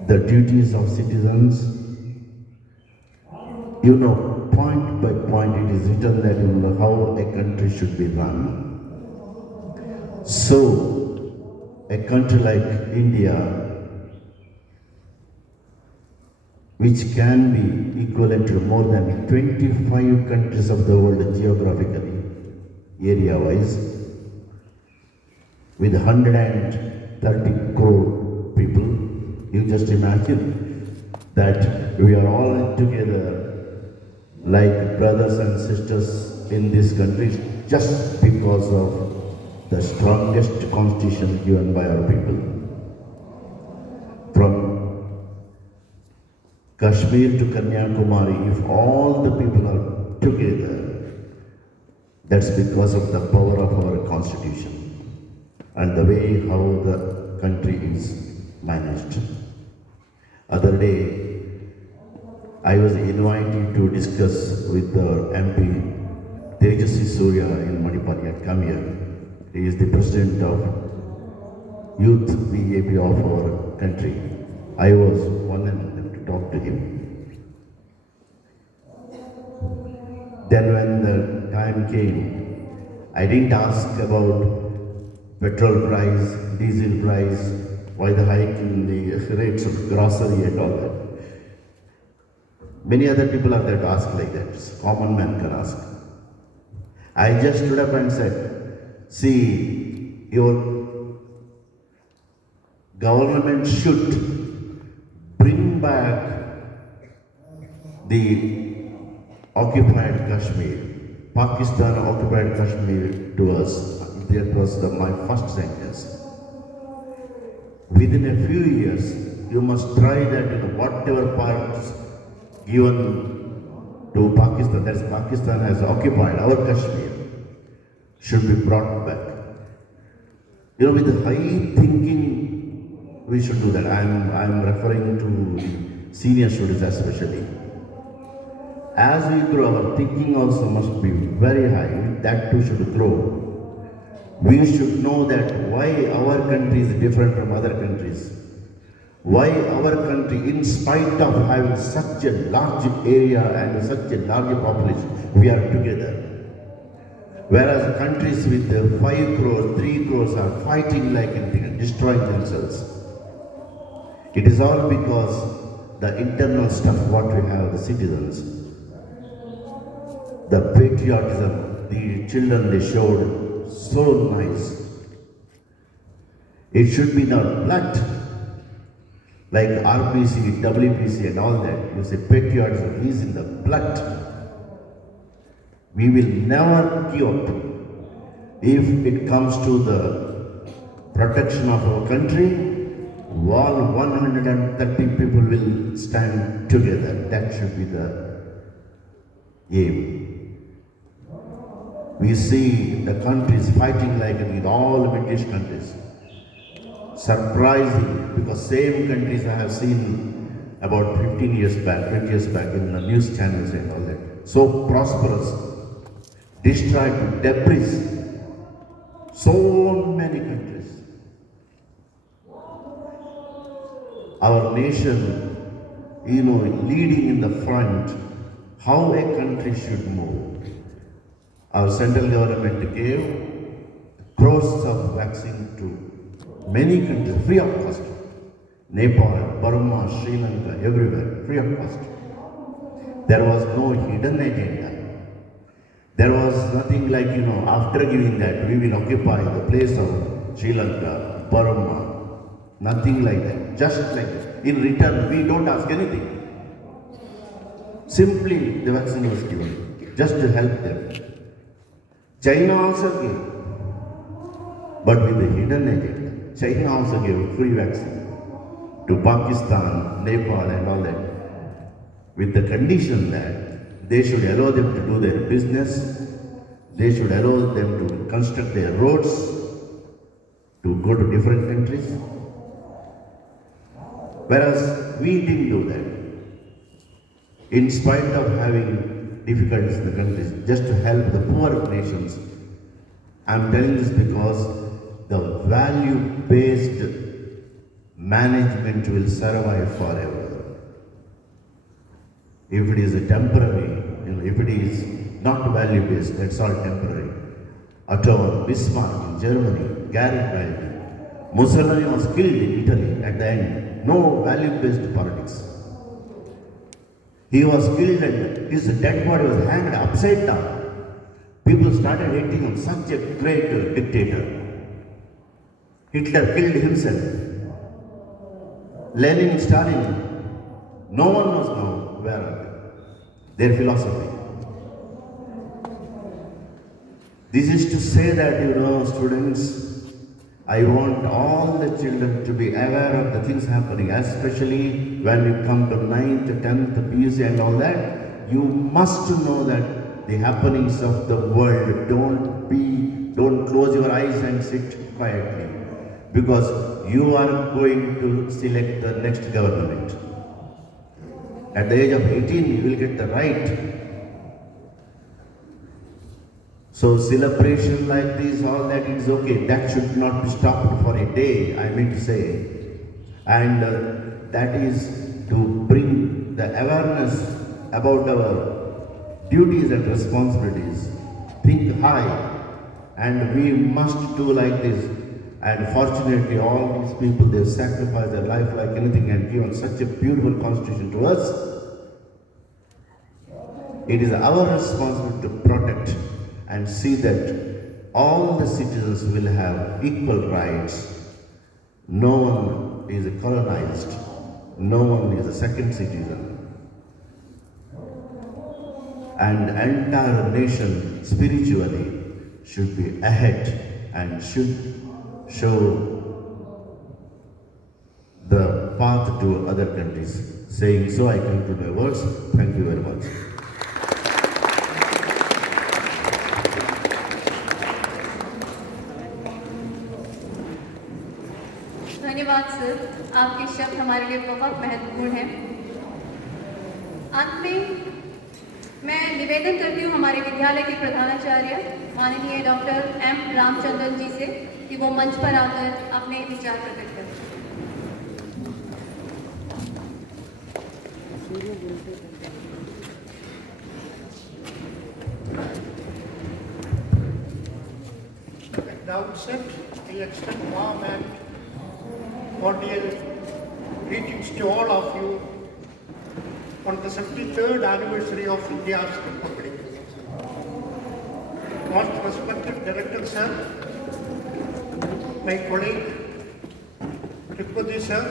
the duties of citizens. You know, point by point it is written that you know how a country should be run. So, a country like India, which can be equivalent to more than 25 countries of the world geographically, area-wise, with 130 crore people, you just imagine that we are all together like brothers and sisters in this country just because of the strongest constitution given by our people. From Kashmir to Kanyakumari, if all the people are together, that's because of the power of our constitution and the way how the country is managed. Other day, I was invited to discuss with the MP Tejasvi Surya in Manipal. He had come here. He is the president of youth BAP of our country. I was one among them to talk to him. Then when the time came, I didn't ask about petrol price, diesel price, why the hike in the rates of grocery and all that. Many other people are there to ask like that. Common man can ask. I just stood up and said, see, your government should bring back the occupied Kashmir, Pakistan occupied Kashmir to us. That was my first sentence. Within a few years, you must try that in whatever parts given to Pakistan, that is Pakistan has occupied, our Kashmir, should be brought back. You know, with high thinking, we should do that. I'm referring to senior students especially. As we grow, our thinking also must be very high. That too should grow. We should know that why our country is different from other countries. Why our country, in spite of having such a large area and such a large population, we are together. Whereas countries with 5 crores, 3 crores are fighting like anything, destroying themselves. It is all because the internal stuff what we have, the citizens, the patriotism, the children they showed, so nice. It should be in our blood, like RPC, WPC and all that. You say patriotism is in the blood. We will never give up. If it comes to the protection of our country, all 130 people will stand together. That should be the aim. We see the countries fighting like with all British countries. Surprising, because same countries I have seen about 15 years back, 20 years back in the news channels and all that. So prosperous, destroyed to debris. So many countries. Our nation, leading in the front, how a country should move. Our central government gave crores of vaccine to many countries, free of cost. Nepal, Burma, Sri Lanka, everywhere, free of cost. There was no hidden agenda. There was nothing like, after giving that, we will occupy the place of Sri Lanka, Burma. Nothing like that. Just like that. In return, we don't ask anything. Simply, the vaccine was given, just to help them. China also gave, but with the hidden agenda. China also gave free vaccine to Pakistan, Nepal, and all that, with the condition that they should allow them to do their business, they should allow them to construct their roads, to go to different countries. Whereas we didn't do that. In spite of having difficulties in the countries, just to help the poor nations. I'm telling this because the value-based management will survive forever. If it is a temporary, if it is not value-based, that's all temporary. Otto Bismarck in Germany, Gareth Bale, Mussolini was killed in Italy at the end. No value-based politics. He was killed and his dead body was hanged upside down. People started hating him, such a great dictator. Hitler killed himself. Lenin, Stalin, no one knows now where are they. Their philosophy. This is to say that, students, I want all the children to be aware of the things happening, especially when you come to 9th, 10th, PUC and all that. You must know that the happenings of the world, don't close your eyes and sit quietly, because you are going to select the next government. At the age of 18, you will get the right. So celebration like this, all that is okay. That should not be stopped for a day, I mean to say. And that is to bring the awareness about our duties and responsibilities. Think high, and we must do like this. And fortunately, all these people, they sacrifice their life like anything and given such a beautiful constitution to us. It is our responsibility to protect and see that all the citizens will have equal rights. No one is colonized. No one is a second citizen. And the entire nation spiritually should be ahead and should show the path to other countries. Saying so, I conclude my words. Thank you very much. धन्यवाद sir, आपके शब्द हमारे लिए बहुत महत्वपूर्ण हैं। अंत में मैं निवेदन करती हूँ हमारे विद्यालय के प्रधानाचार्य माननीय डॉक्टर एम रामचंद्रन जी से कि वो मंच पर आकर अपने विचार प्रकट करें। At the outset, I extend warm and cordial greetings to all of you on the 73rd anniversary of India's Republic. Most respected Director Sir, my colleague, Tripodi Sir,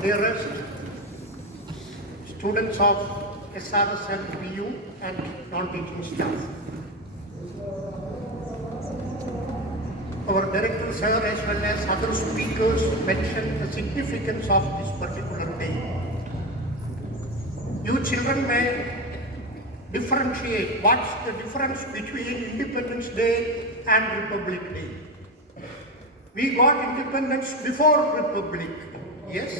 dearest students of SRS and PU and non-teaching staff. Our Director Sir as well as other speakers mentioned the significance of this particular day. You children may differentiate what's the difference between Independence Day and Republic Day. We got independence before Republic, yes.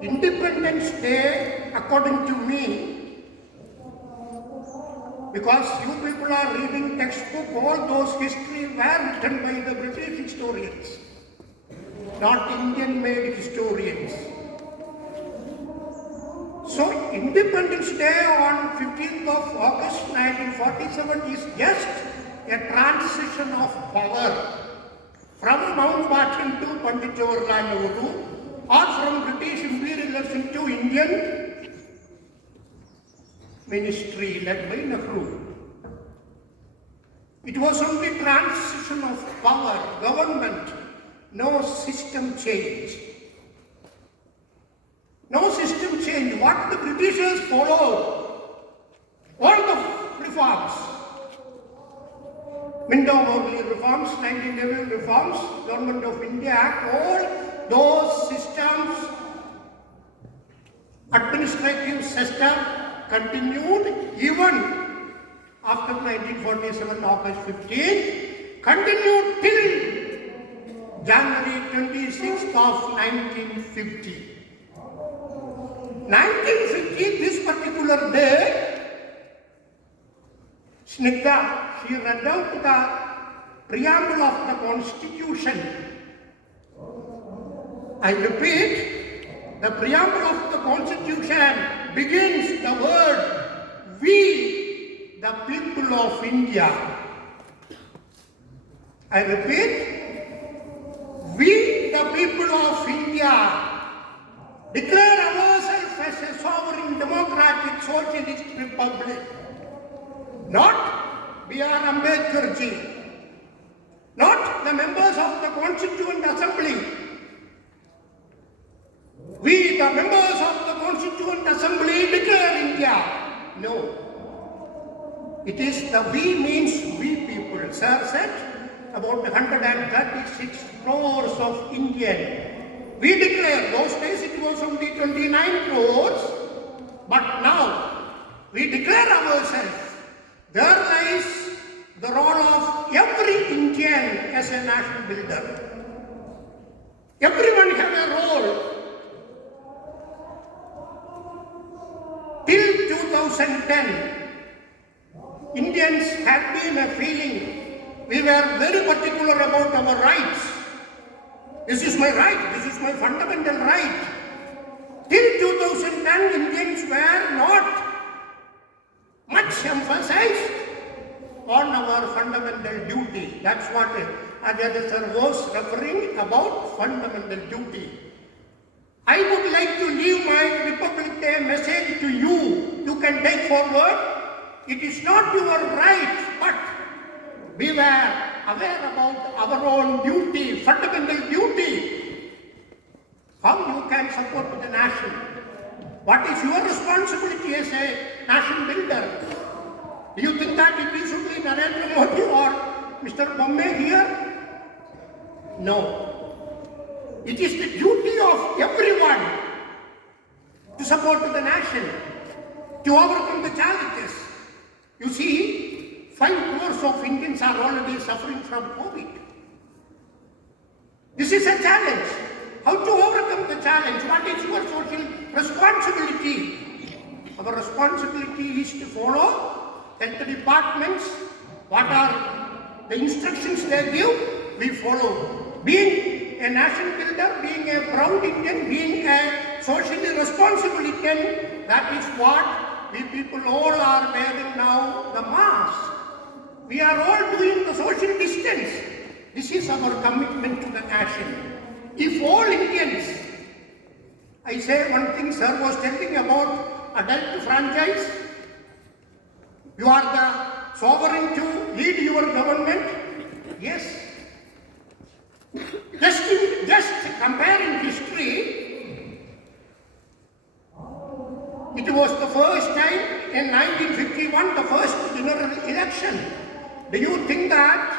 Independence Day, according to me, because you people are reading textbook, all those history were written by the British historians, not Indian-made historians. So Independence Day on 15th of August 1947 is just a transition of power from Mountbatten to Pandit Jawaharlal Nehru, or from British imperialism to Indian ministry led by Nehru. It was only transition of power, government, no system change. No system change. What the Britishers followed, all the reforms, Minto-Morley reforms, 1911 reforms, Government of India Act, all those systems, administrative system continued even after 1947, August 15, continued till January 26th of 1950. 1950, this particular day, Snigdha, she read out the preamble of the Constitution. I repeat, the preamble of the Constitution begins the word "We, the people of India." I repeat, we, the people of India, declare ourselves as a sovereign, democratic, socialist republic. Not B.R. Ambedkar ji, not the members of the Constituent Assembly. We, the members of the Constituent Assembly, declare India. No. It is the we means we people. Sir said about 136 crores of Indian. We declare, those days it was only 29 crores, but now we declare ourselves. There lies the role of every Indian as a nation builder. Everyone has a role. Till 2010, Indians had been a feeling we were very particular about our rights. This is my right, this is my fundamental right. Till 2010, Indians were not much emphasized on our fundamental duty. That's what Ajay sir was referring about fundamental duty. I would like to leave my Republic Day message to you. You can take forward. It is not your right, but we were aware about our own duty, fundamental duty. How you can support the nation? What is your responsibility as a nation builder? Do you think that it is only Narendra Modi or Mr. Bombay here? No. It is the duty of everyone to support the nation, to overcome the challenges. You see, 5 crores of Indians are already suffering from COVID. This is a challenge. How to overcome the challenge? What is your social responsibility? Our responsibility is to follow health departments. What are the instructions they give? We follow. Being a nation builder, being a proud Indian, being a socially responsible Indian, that is what we people all are wearing now, the mask. We are all doing the social distance. This is our commitment to the nation. If all Indians, I say one thing sir was telling about adult franchise, you are the sovereign to lead your government. Yes. Just comparing history, it was the first time in 1951, the first general election. Do you think that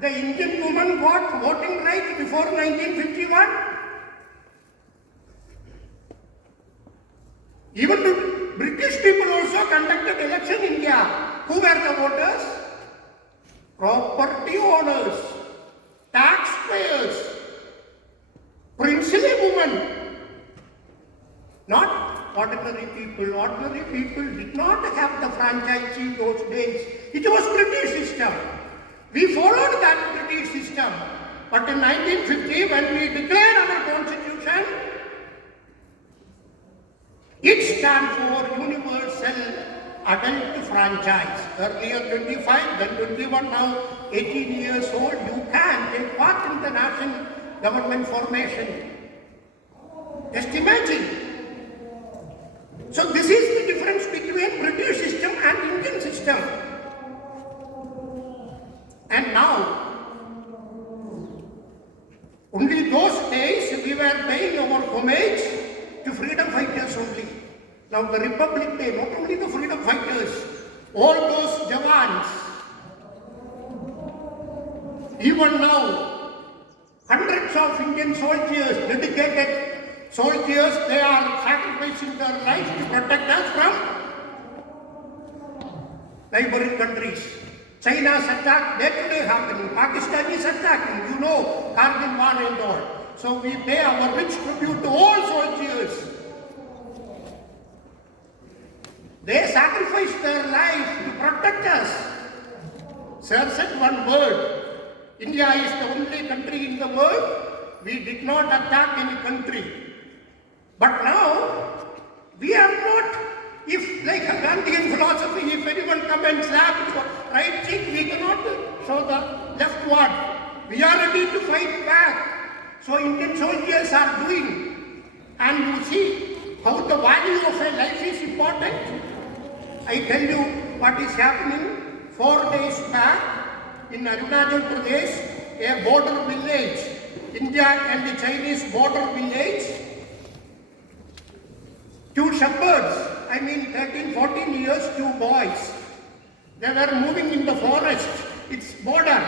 the Indian woman got voting right before 1951? Even the British people also conducted election in India. Who were the voters? Property owners, taxpayers, princely women, not ordinary people. Ordinary people did not have the franchise in those days. It was British system. We followed that British system. But in 1950, when we declared our constitution, it stands for universal adult franchise. Earlier 25, then 21, now 18 years old, you can take part in the national government formation. Just imagine. So this is the difference between British system and Indian system. Now the Republic Day, not only the freedom fighters, all those jawans, even now, hundreds of Indian soldiers, dedicated soldiers, they are sacrificing their lives to protect us from neighboring countries. China's attack day-to-day happening. Pakistan is attacking, you know, Kargil war and all. So we pay our rich tribute to all soldiers. They sacrificed their life to protect us. Sir said one word. India is the only country in the world. We did not attack any country. But now, we are not, if like a Gandhian philosophy, if anyone comes and slaps your right cheek, we cannot show the left one. We are ready to fight back. So Indian soldiers are doing. And you see how the value of a life is important. I tell you what is happening 4 days back in Arunachal Pradesh, a border village, India and the Chinese border village. Two shepherds, 13, 14 years, two boys. They were moving in the forest, its border.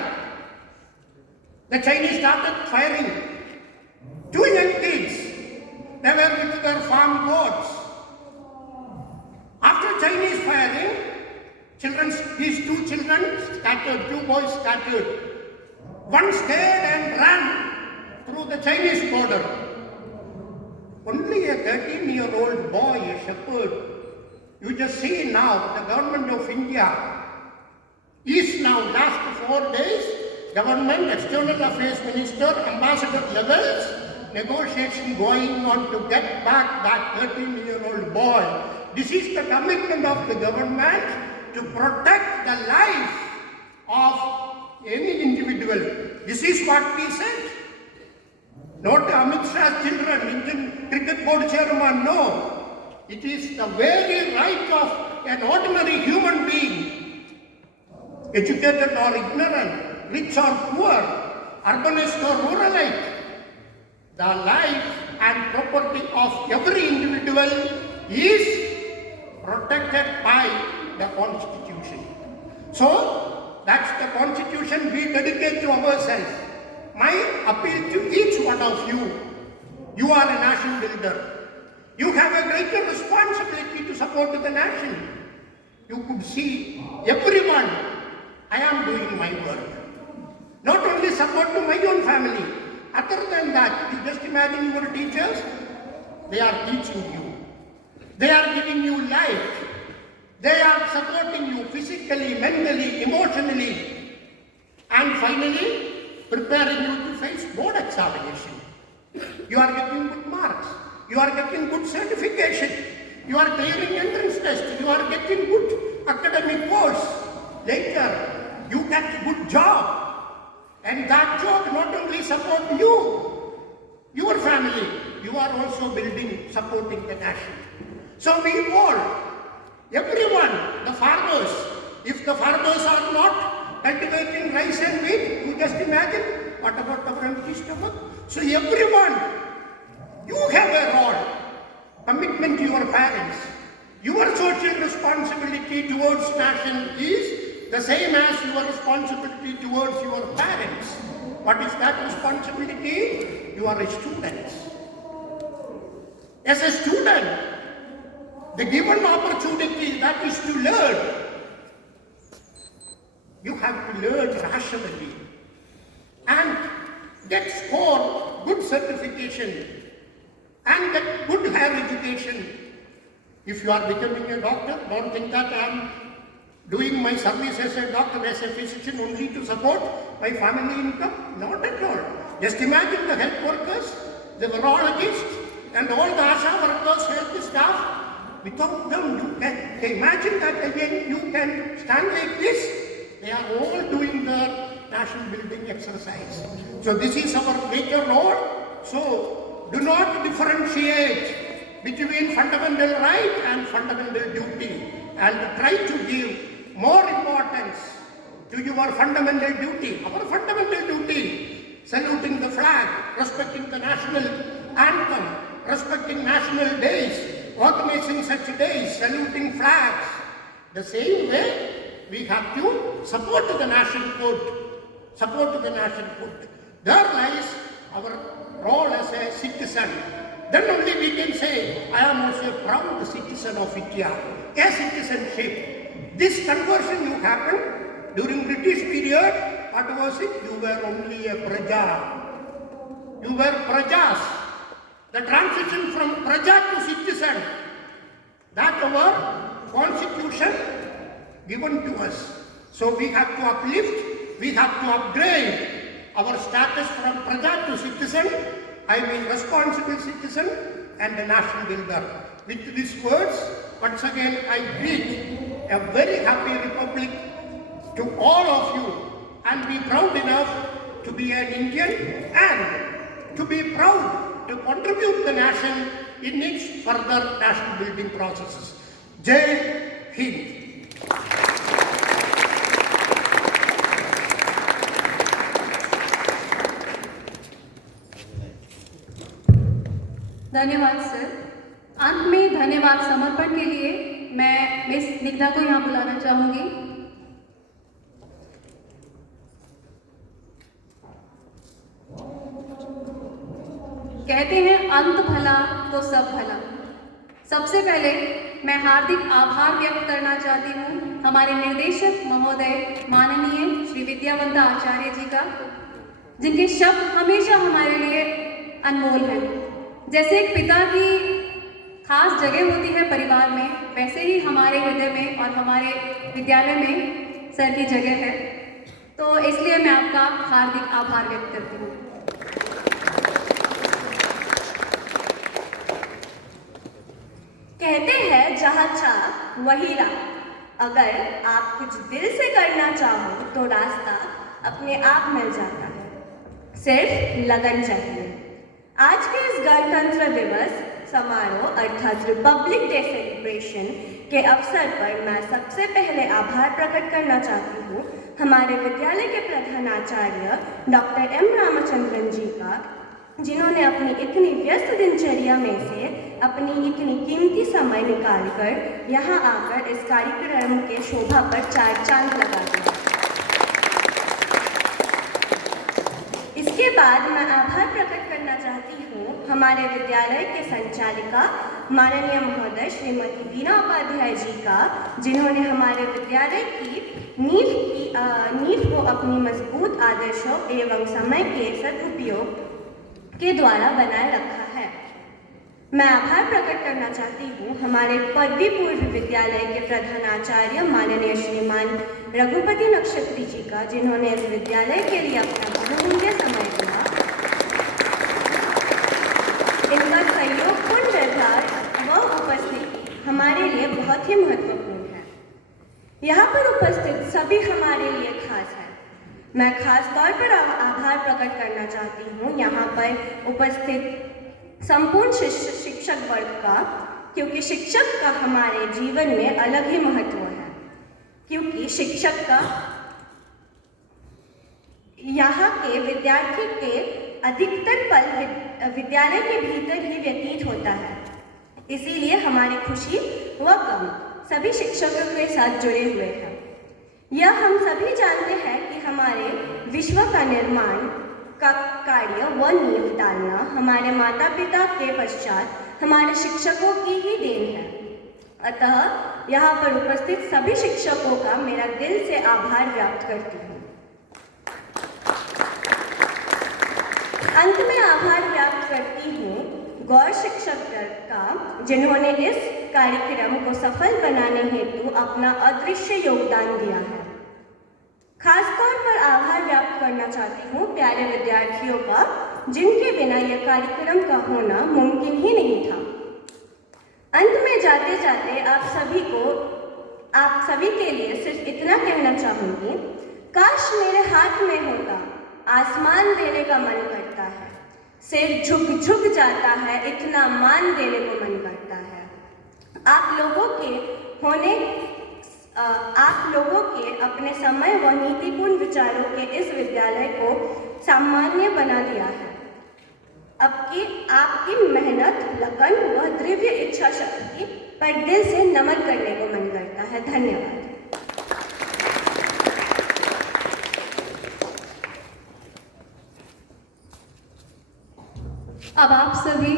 The Chinese started firing. Two young kids, they were with their farm goats. After Chinese firing, these two children scattered, two boys scattered. One scared and ran through the Chinese border. Only a 13-year-old boy, a shepherd. You just see now, the government of India is now, last 4 days, government, external affairs minister, ambassador levels, negotiation going on to get back that 13-year-old boy. This is the commitment of the government to protect the life of any individual. This is what we said. Not Amit Shah's children, Indian Cricket Board chairman, no. It is the very right of an ordinary human being, educated or ignorant, rich or poor, urbanist or ruralite. The life and property of every individual is protected by the Constitution. So, that's the Constitution we dedicate to ourselves. My appeal to each one of you, you are a nation builder. You have a greater responsibility to support the nation. You could see everyone, I am doing my work. Not only support to my own family, other than that, you just imagine your teachers, they are teaching you. They are giving you life. They are supporting you physically, mentally, emotionally. And finally, preparing you to face board examination. You are getting good marks. You are getting good certification. You are clearing entrance test. You are getting good academic course. Later, you get a good job. And that job not only support you, your family, you are also building, supporting the nation. So we all, everyone, the farmers, if the farmers are not cultivating rice and wheat, you just imagine, what about the empty stomach? So everyone, you have a role, commitment to your parents. Your social responsibility towards nation is the same as your responsibility towards your parents. What is that responsibility? You are a student. As a student, the given opportunity that is to learn, you have to learn rationally and get score good certification and get good higher education. If you are becoming a doctor, don't think that I am doing my service as a doctor, as a physician only to support my family income. Not at all. Just imagine the health workers, the virologists, and all the ASHA workers, health staff. Without them, you can imagine that again you can stand like this. They are all doing the nation building exercise. So this is our major role. So do not differentiate between fundamental right and fundamental duty, and try to give more importance to your fundamental duty. Our fundamental duty, saluting the flag, respecting the national anthem, respecting national days, all both nations such days, saluting flags. The same way, we have to support the national code. Support the national code. There lies our role as a citizen. Then only we can say, I am also a proud citizen of India. A citizenship. This conversion you happened during British period. What was it? You were only a praja. You were prajas. The transition from praja to citizen. That our constitution given to us. So we have to uplift, we have to upgrade our status from praja to citizen, I mean responsible citizen and a national builder. With these words, once again I greet a very happy republic to all of you and be proud enough to be an Indian and to be proud to contribute the nation in its further national building processes. Jai Hind. धन्यवाद sir. अंत में धन्यवाद समर्पण के लिए मैं miss निग्धा को यहाँ बुलाना चाहूंगी। कहते हैं अंत भला तो सब भला। सबसे पहले मैं हार्दिक आभार व्यक्त करना चाहती हूँ हमारे निर्देशक महोदय माननीय श्री विद्यावंता आचार्य जी का, जिनके शब्द हमेशा हमारे लिए अनमोल हैं। जैसे एक पिता की खास जगह होती है परिवार में, वैसे ही हमारे हृदय में और हमारे विद्यालय में सर की जगह है। तो इसलिए मैं आपका हार्दिक आभार व्यक्त करती हूँ। कहते हैं जहाँ चाह वही राह। अगर आप कुछ दिल से करना चाहो तो रास्ता अपने आप मिल जाता है, सिर्फ लगन चाहिए। आज के इस गणतंत्र दिवस समारोह अर्थात रिपब्लिक डे सेलिब्रेशन के अवसर पर मैं सबसे पहले आभार प्रकट करना चाहती हूँ हमारे विद्यालय के प्रधानाचार्य डॉक्टर एम रामचंद्रन जी का, जिन्होंने अपनी इतनी व्यस्त दिनचर्या में से अपनी इतनी कीमती समय निकालकर यहाँ आकर इस कार्यक्रम के शोभा पर चार चांद लगा दिया। इसके बाद मैं आभार प्रकट करना चाहती हूँ हमारे विद्यालय के संचालिका माननीय महोदय श्रीमती वीणा उपाध्याय जी का, जिन्होंने हमारे विद्यालय की नींव को अपनी मजबूत आदर्शों एवं समय के सदुपयोग के द्वारा बनाए रखा है। मैं आभार प्रकट करना चाहती हूँ हमारे पदवी पूर्व विद्यालय के प्रधानाचार्य माननीय श्रीमान रघुपति नक्षत्री जी का, जिन्होंने इस विद्यालय के लिए अपना बहुमूल्य समय दिया। इनका सहयोगपूर्ण व्यवहार व उपस्थिति हमारे लिए बहुत ही महत्वपूर्ण है। यहाँ पर उपस्थित सभी हमारे लिए खास है। मैं खास तौर पर आभार प्रकट करना चाहती हूँ यहाँ पर उपस्थित संपूर्ण शिक्षक वर्ग का, क्योंकि शिक्षक का हमारे जीवन में अलग ही महत्व है। क्योंकि शिक्षक का यहाँ के विद्यार्थी के अधिकतर पल विद्यालय के भीतर ही व्यतीत होता है। इसीलिए हमारी खुशी व गम सभी शिक्षकों के साथ जुड़े हुए हैं। यह हम सभी जानते हैं कि हमारे विश्व का निर्माण का कार्य व नींव डालना हमारे माता पिता के पश्चात हमारे शिक्षकों की ही देन है। अतः यहाँ पर उपस्थित सभी शिक्षकों का मेरा दिल से आभार व्यक्त करती हूँ। अंत में आभार व्यक्त करती हूँ गौर शिक्षक दल का, जिन्होंने इस कार्यक्रम को सफल बनाने हेतु अपना अदृश्य योगदान दिया है। खासतौर पर आभार व्यक्त करना चाहती हूँ प्यारे विद्यार्थियों का, जिनके बिना यह कार्यक्रम का होना मुमकिन ही नहीं था। अंत में जाते जाते आप सभी के लिए सिर्फ इतना कहना चाहूँगी, काश मेरे हाथ में होता, आसमान देने का मन करता है, सिर झुक झुक जाता है, इतना मान देने को मन करता है। आप लोगों के अपने समय व नीतिपूर्ण विचारों के इस विद्यालय को सामान्य बना दिया है। आपकी आपकी मेहनत, लगन व दृढ़ इच्छा शक्ति पर दिल से नमन करने को मन करता है। धन्यवाद। अब आप सभी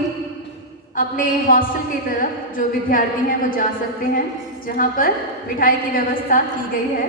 अपने हॉस्टल की तरफ जो विद्यार्थी हैं वो जा सकते हैं, जहाँ पर मिठाई की व्यवस्था की गई है।